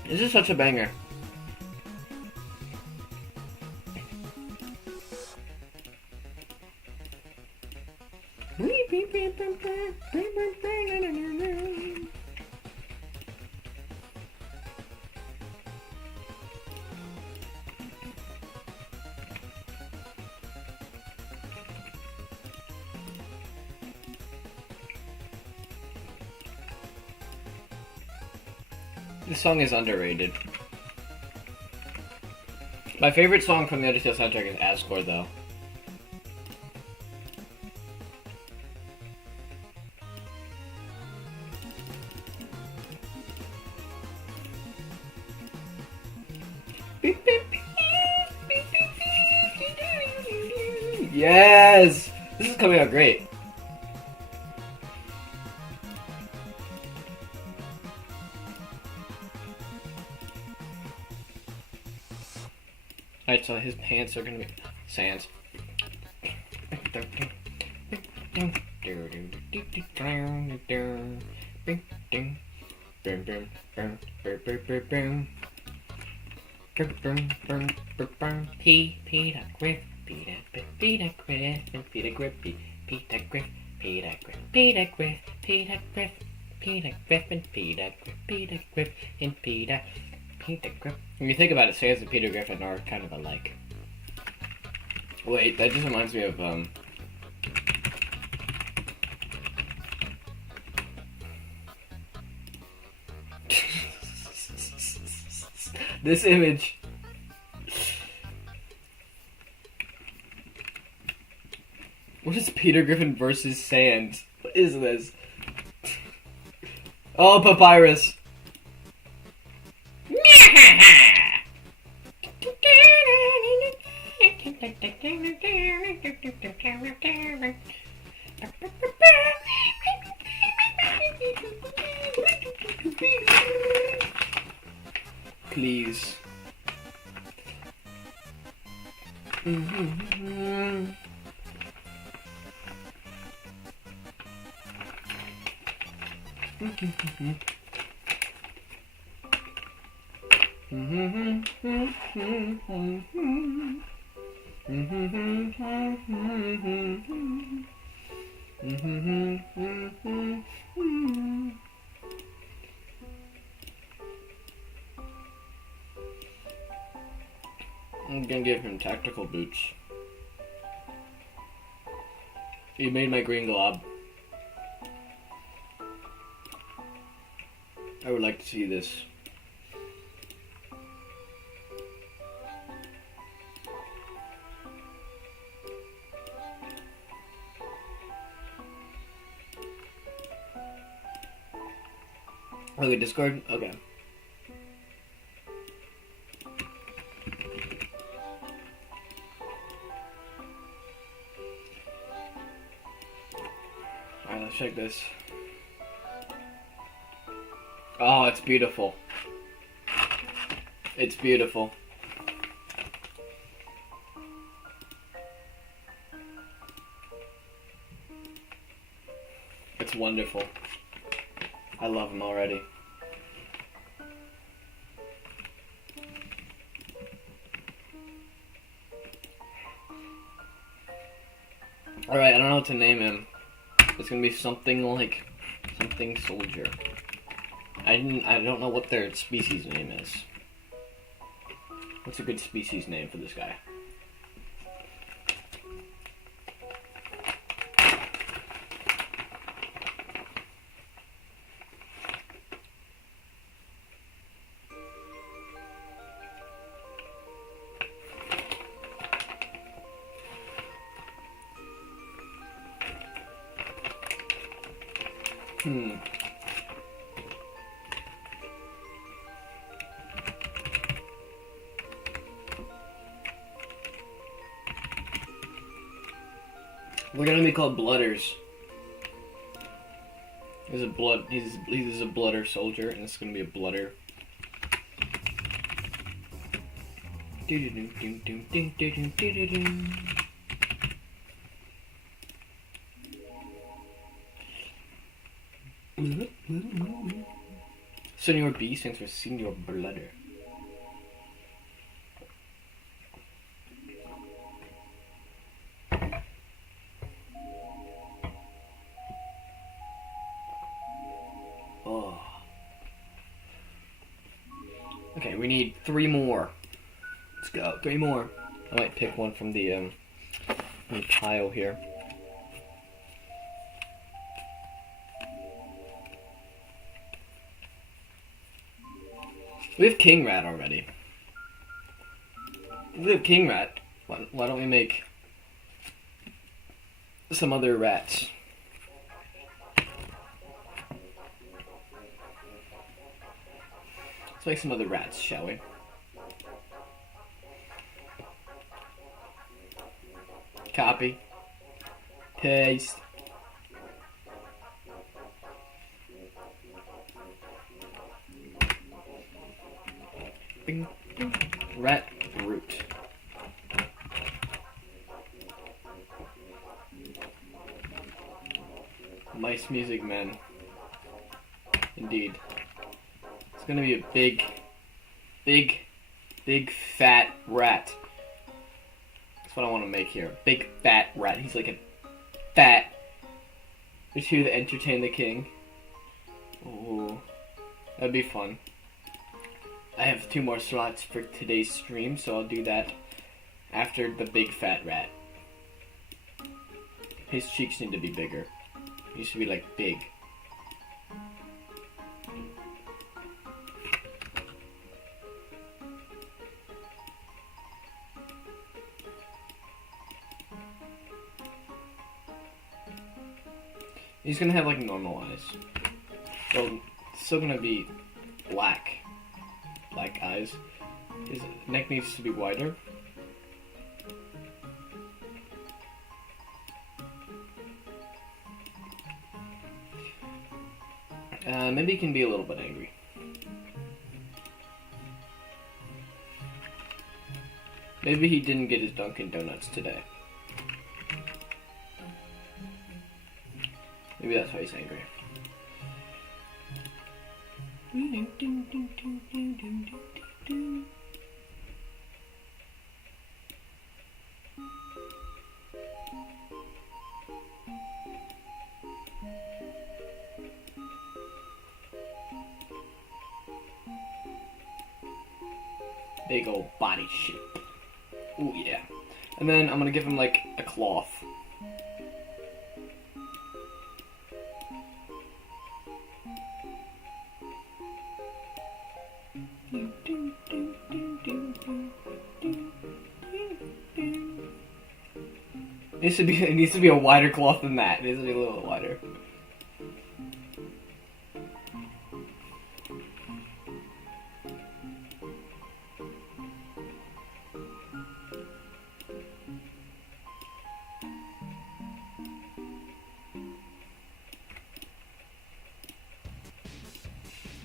This is such a banger. This song is underrated. My favorite song from the Undertale soundtrack is Asgore, though. Yes! This is coming out great. Alright, so his pants are gonna be sands. Peter Griff, Peter Griff, Peter Griff, Peter Griff, Peter Griff, Peter Griff, Peter Griff, Peter Griff, and Peter Griff, Peter Griff, and Peter Griff. When you think about it, Sans and Peter Griffin are kind of alike. Wait, that just reminds me of this image. What is Peter Griffin versus Sans? What is this? Oh, Papyrus. Please. I'm gonna give him tactical boots. You made my green glob. I would like to see this. Okay, Discord. Okay. Alright, let's check this. Oh, it's beautiful. It's beautiful. It's wonderful. I love him already. Alright, I don't know what to name him. It's gonna be something like something soldier. I don't know what their species name is. What's a good species name for this guy? We're gonna be called Blooders. He's a blooder soldier, and it's gonna be a blooder. Senor B stands for Senior Blooder. Oh. Okay, we need 3 more. Let's go. 3 more. I might pick one from the pile here. We have King Rat already. We have King Rat. Why don't we make some other rats? Let's make some other rats, shall we? Copy. Paste. Bing, bing. Rat root. Mice music men. Indeed. It's gonna be a big fat rat. That's what I want to make here. Big fat rat. He's like a fat. There's here to entertain the king. Ooh. That'd be fun. I have 2 more slots for today's stream, so I'll do that after the big fat rat. His cheeks need to be bigger. He used to be like big. He's gonna have like normal eyes. So it's still gonna be black eyes. His neck needs to be wider. Maybe he can be a little bit angry. Maybe he didn't get his Dunkin' Donuts today. Maybe that's why he's angry. Big old body shape. Ooh, yeah. And then I'm gonna give him like a cloth. It needs to be a wider cloth than that. It needs to be a little wider.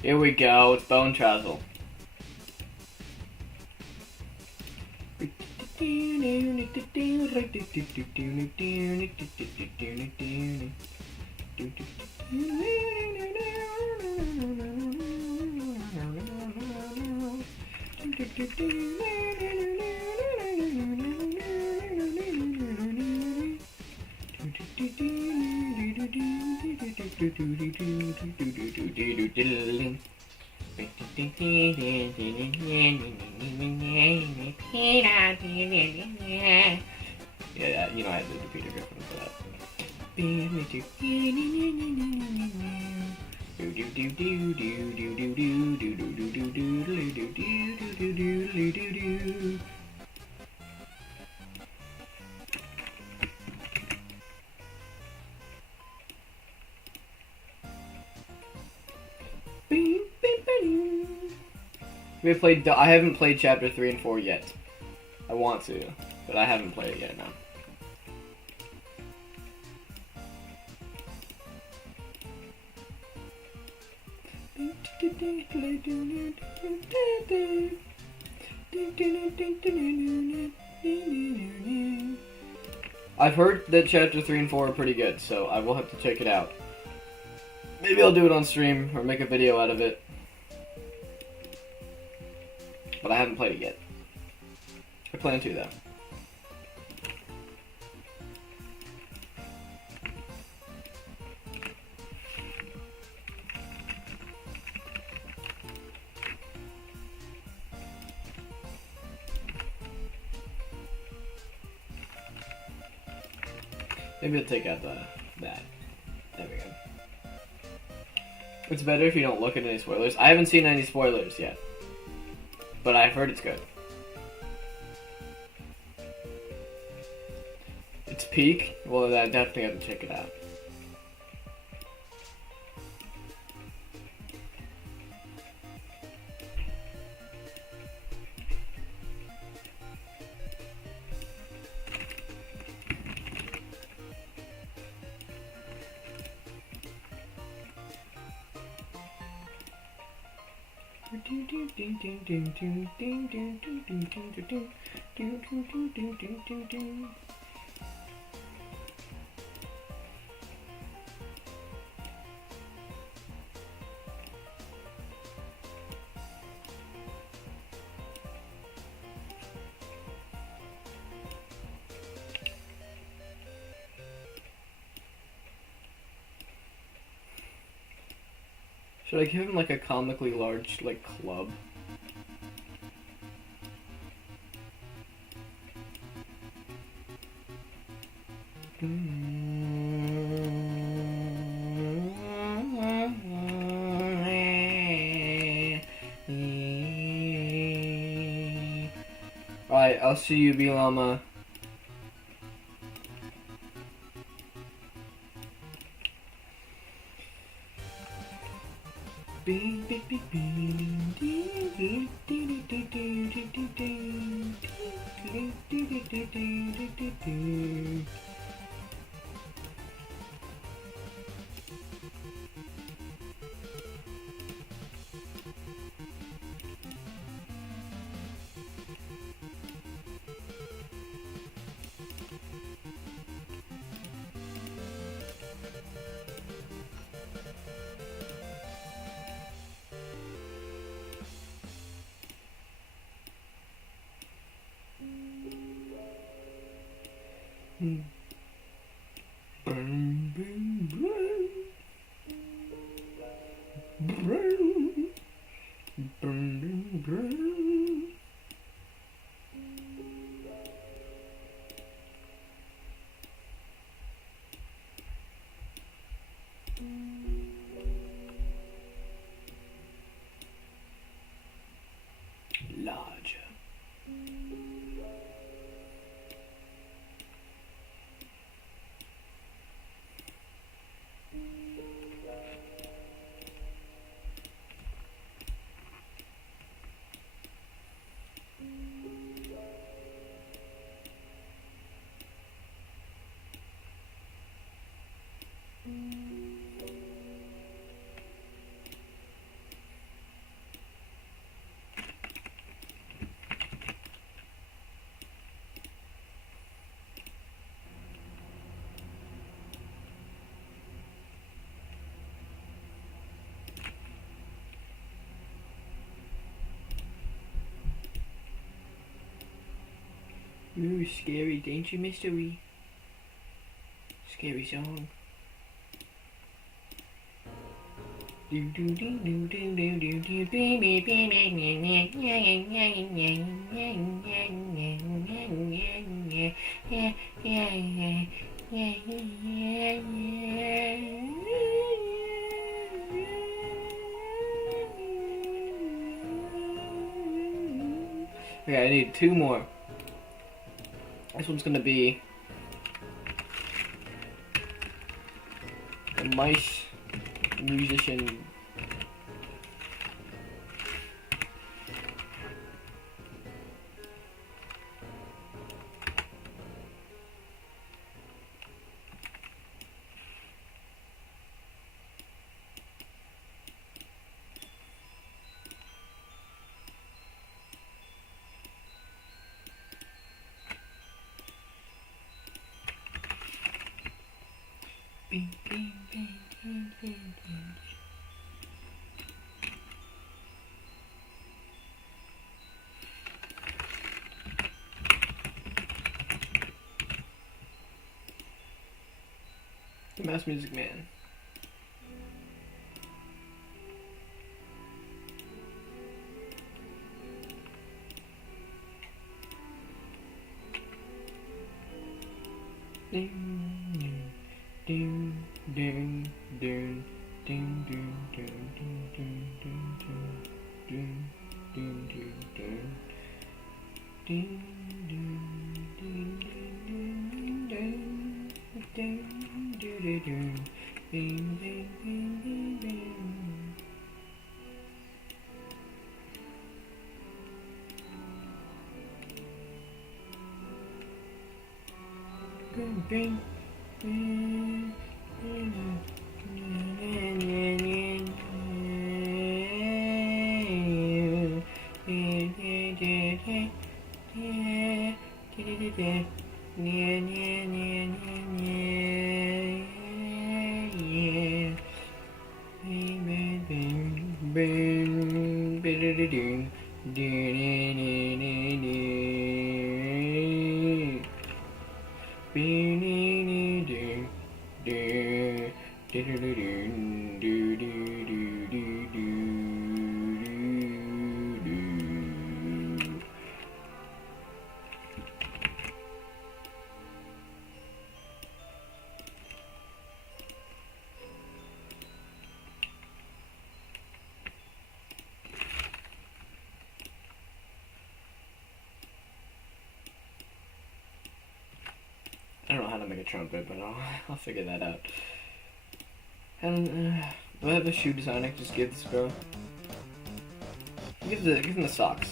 Here we go, it's Bone Trazzle. Yeah, you know I had to do Peter Griffin for that. I haven't played chapter 3 and 4 yet. I want to, but I haven't played it yet now. I've heard that chapter 3 and 4 are pretty good, so I will have to check it out. Maybe I'll do it on stream or make a video out of it. But I haven't played it yet. I plan to, though. Maybe I'll take out that. There we go. It's better if you don't look at any spoilers. I haven't seen any spoilers yet. But I've heard it's good. It's peak? Well, I definitely have to check it out. Should I give him like a comically large like club? Alright, I'll see you, B-Llama. Larger. Ooh, scary danger mystery. Scary song. Okay, I need two more. This one's gonna be a mice musician. Bing, bing, bing, bing, bing, bing. The Mouse Music Man. Ding, ding, ding, ding, ding, ding, ding, ding, ding, ding, ding, ding, ding, ding. Ding, ding, ding, ding, ding, ding, ding, ding, ding, ding, ding, ding, ding, ding. Bing, bing, bing, bing, bing, bing, bing. Yeah. Yeah. Yeah. Yeah. I don't know how to make a trumpet, but I'll figure that out. And do I have a shoe design I can just give this girl? Give him the socks.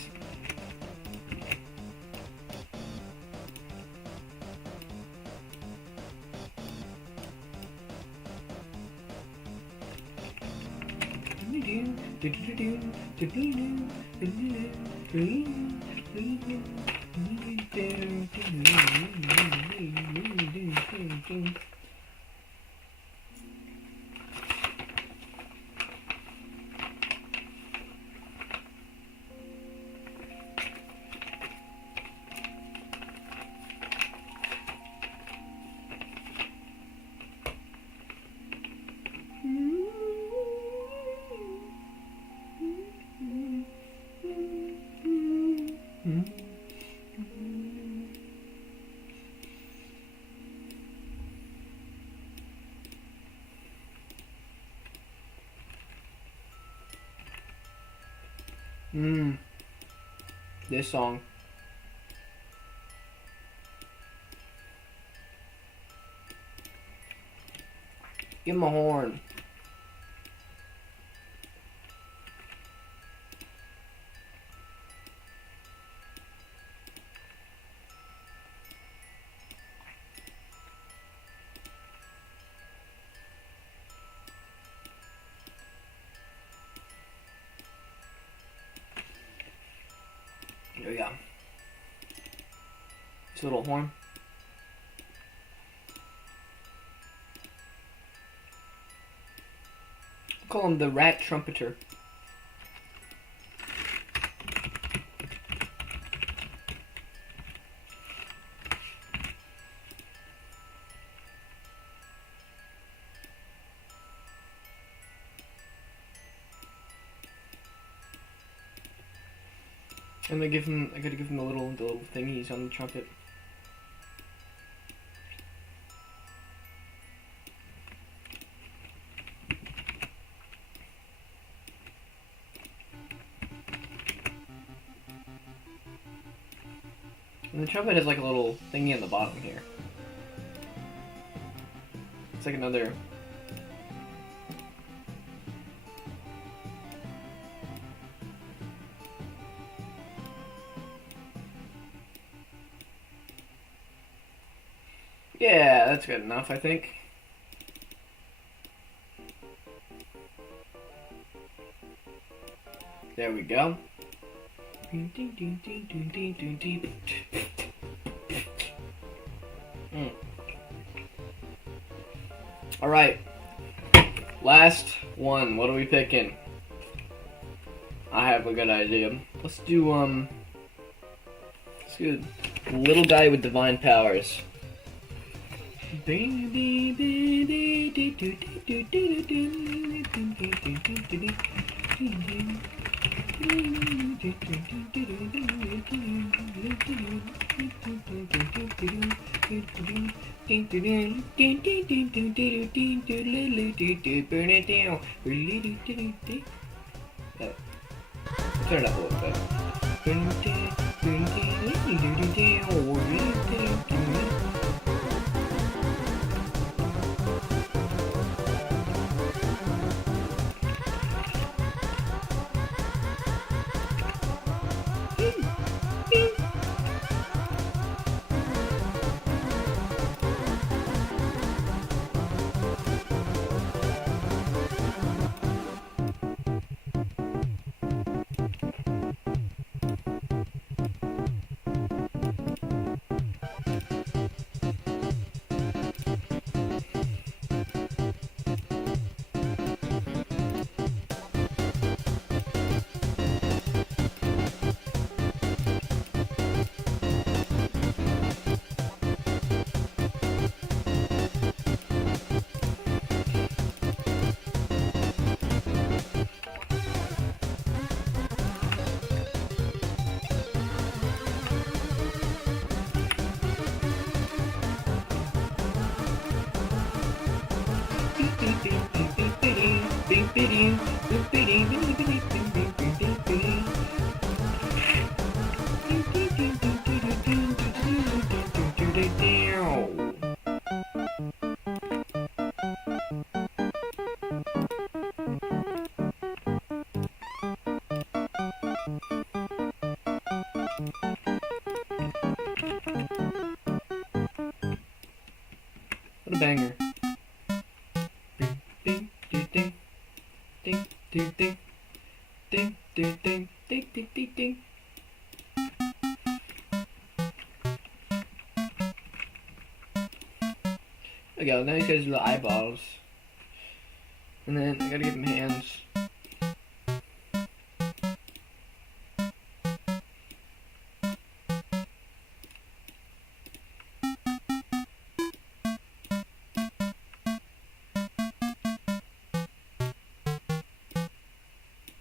This song. Give him a horn. There we go. This little horn. Call him the rat trumpeter. And I gotta give him the little thingies on the trumpet. And the trumpet has like a little thingy on the bottom here. It's like another... Yeah, that's good enough, I think. There we go. Alright. Last one. What are we picking? I have a good idea. Let's do Little Guy with Divine Powers. Turn it up a little bit. What a banger. Ding, ding, ding, ding, ding, ding, ding, ding, ding, ding, ding, ding, ding. There we go, now he's got his little eyeballs. And then I gotta give him hands.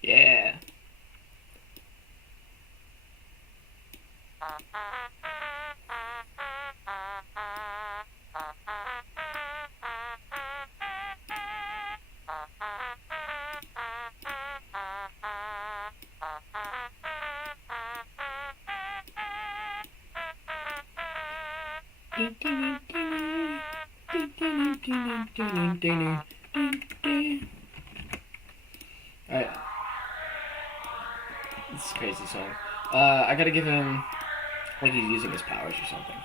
Yeah. Alright. This is a crazy song. I gotta give him, like he's using his powers or something.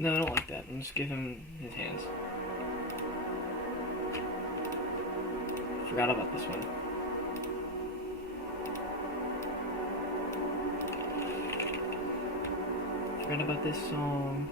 No, I don't like that. I'm just give him his hands. Forgot about this one. Forgot about this song.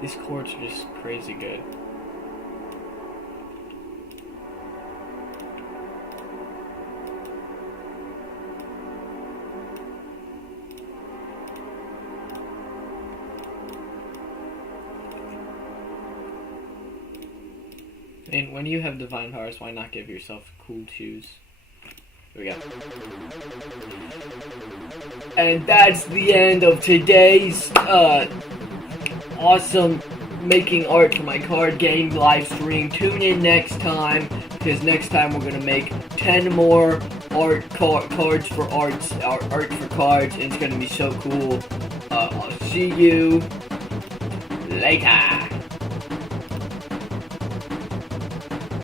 These chords are just crazy good. And when you have divine powers, why not give yourself cool shoes? Here we go. And that's the end of today's awesome making art for my card game live stream. Tune in next time, because next time we're gonna make 10 more cards for art for cards, and it's gonna be so cool. I'll see you later.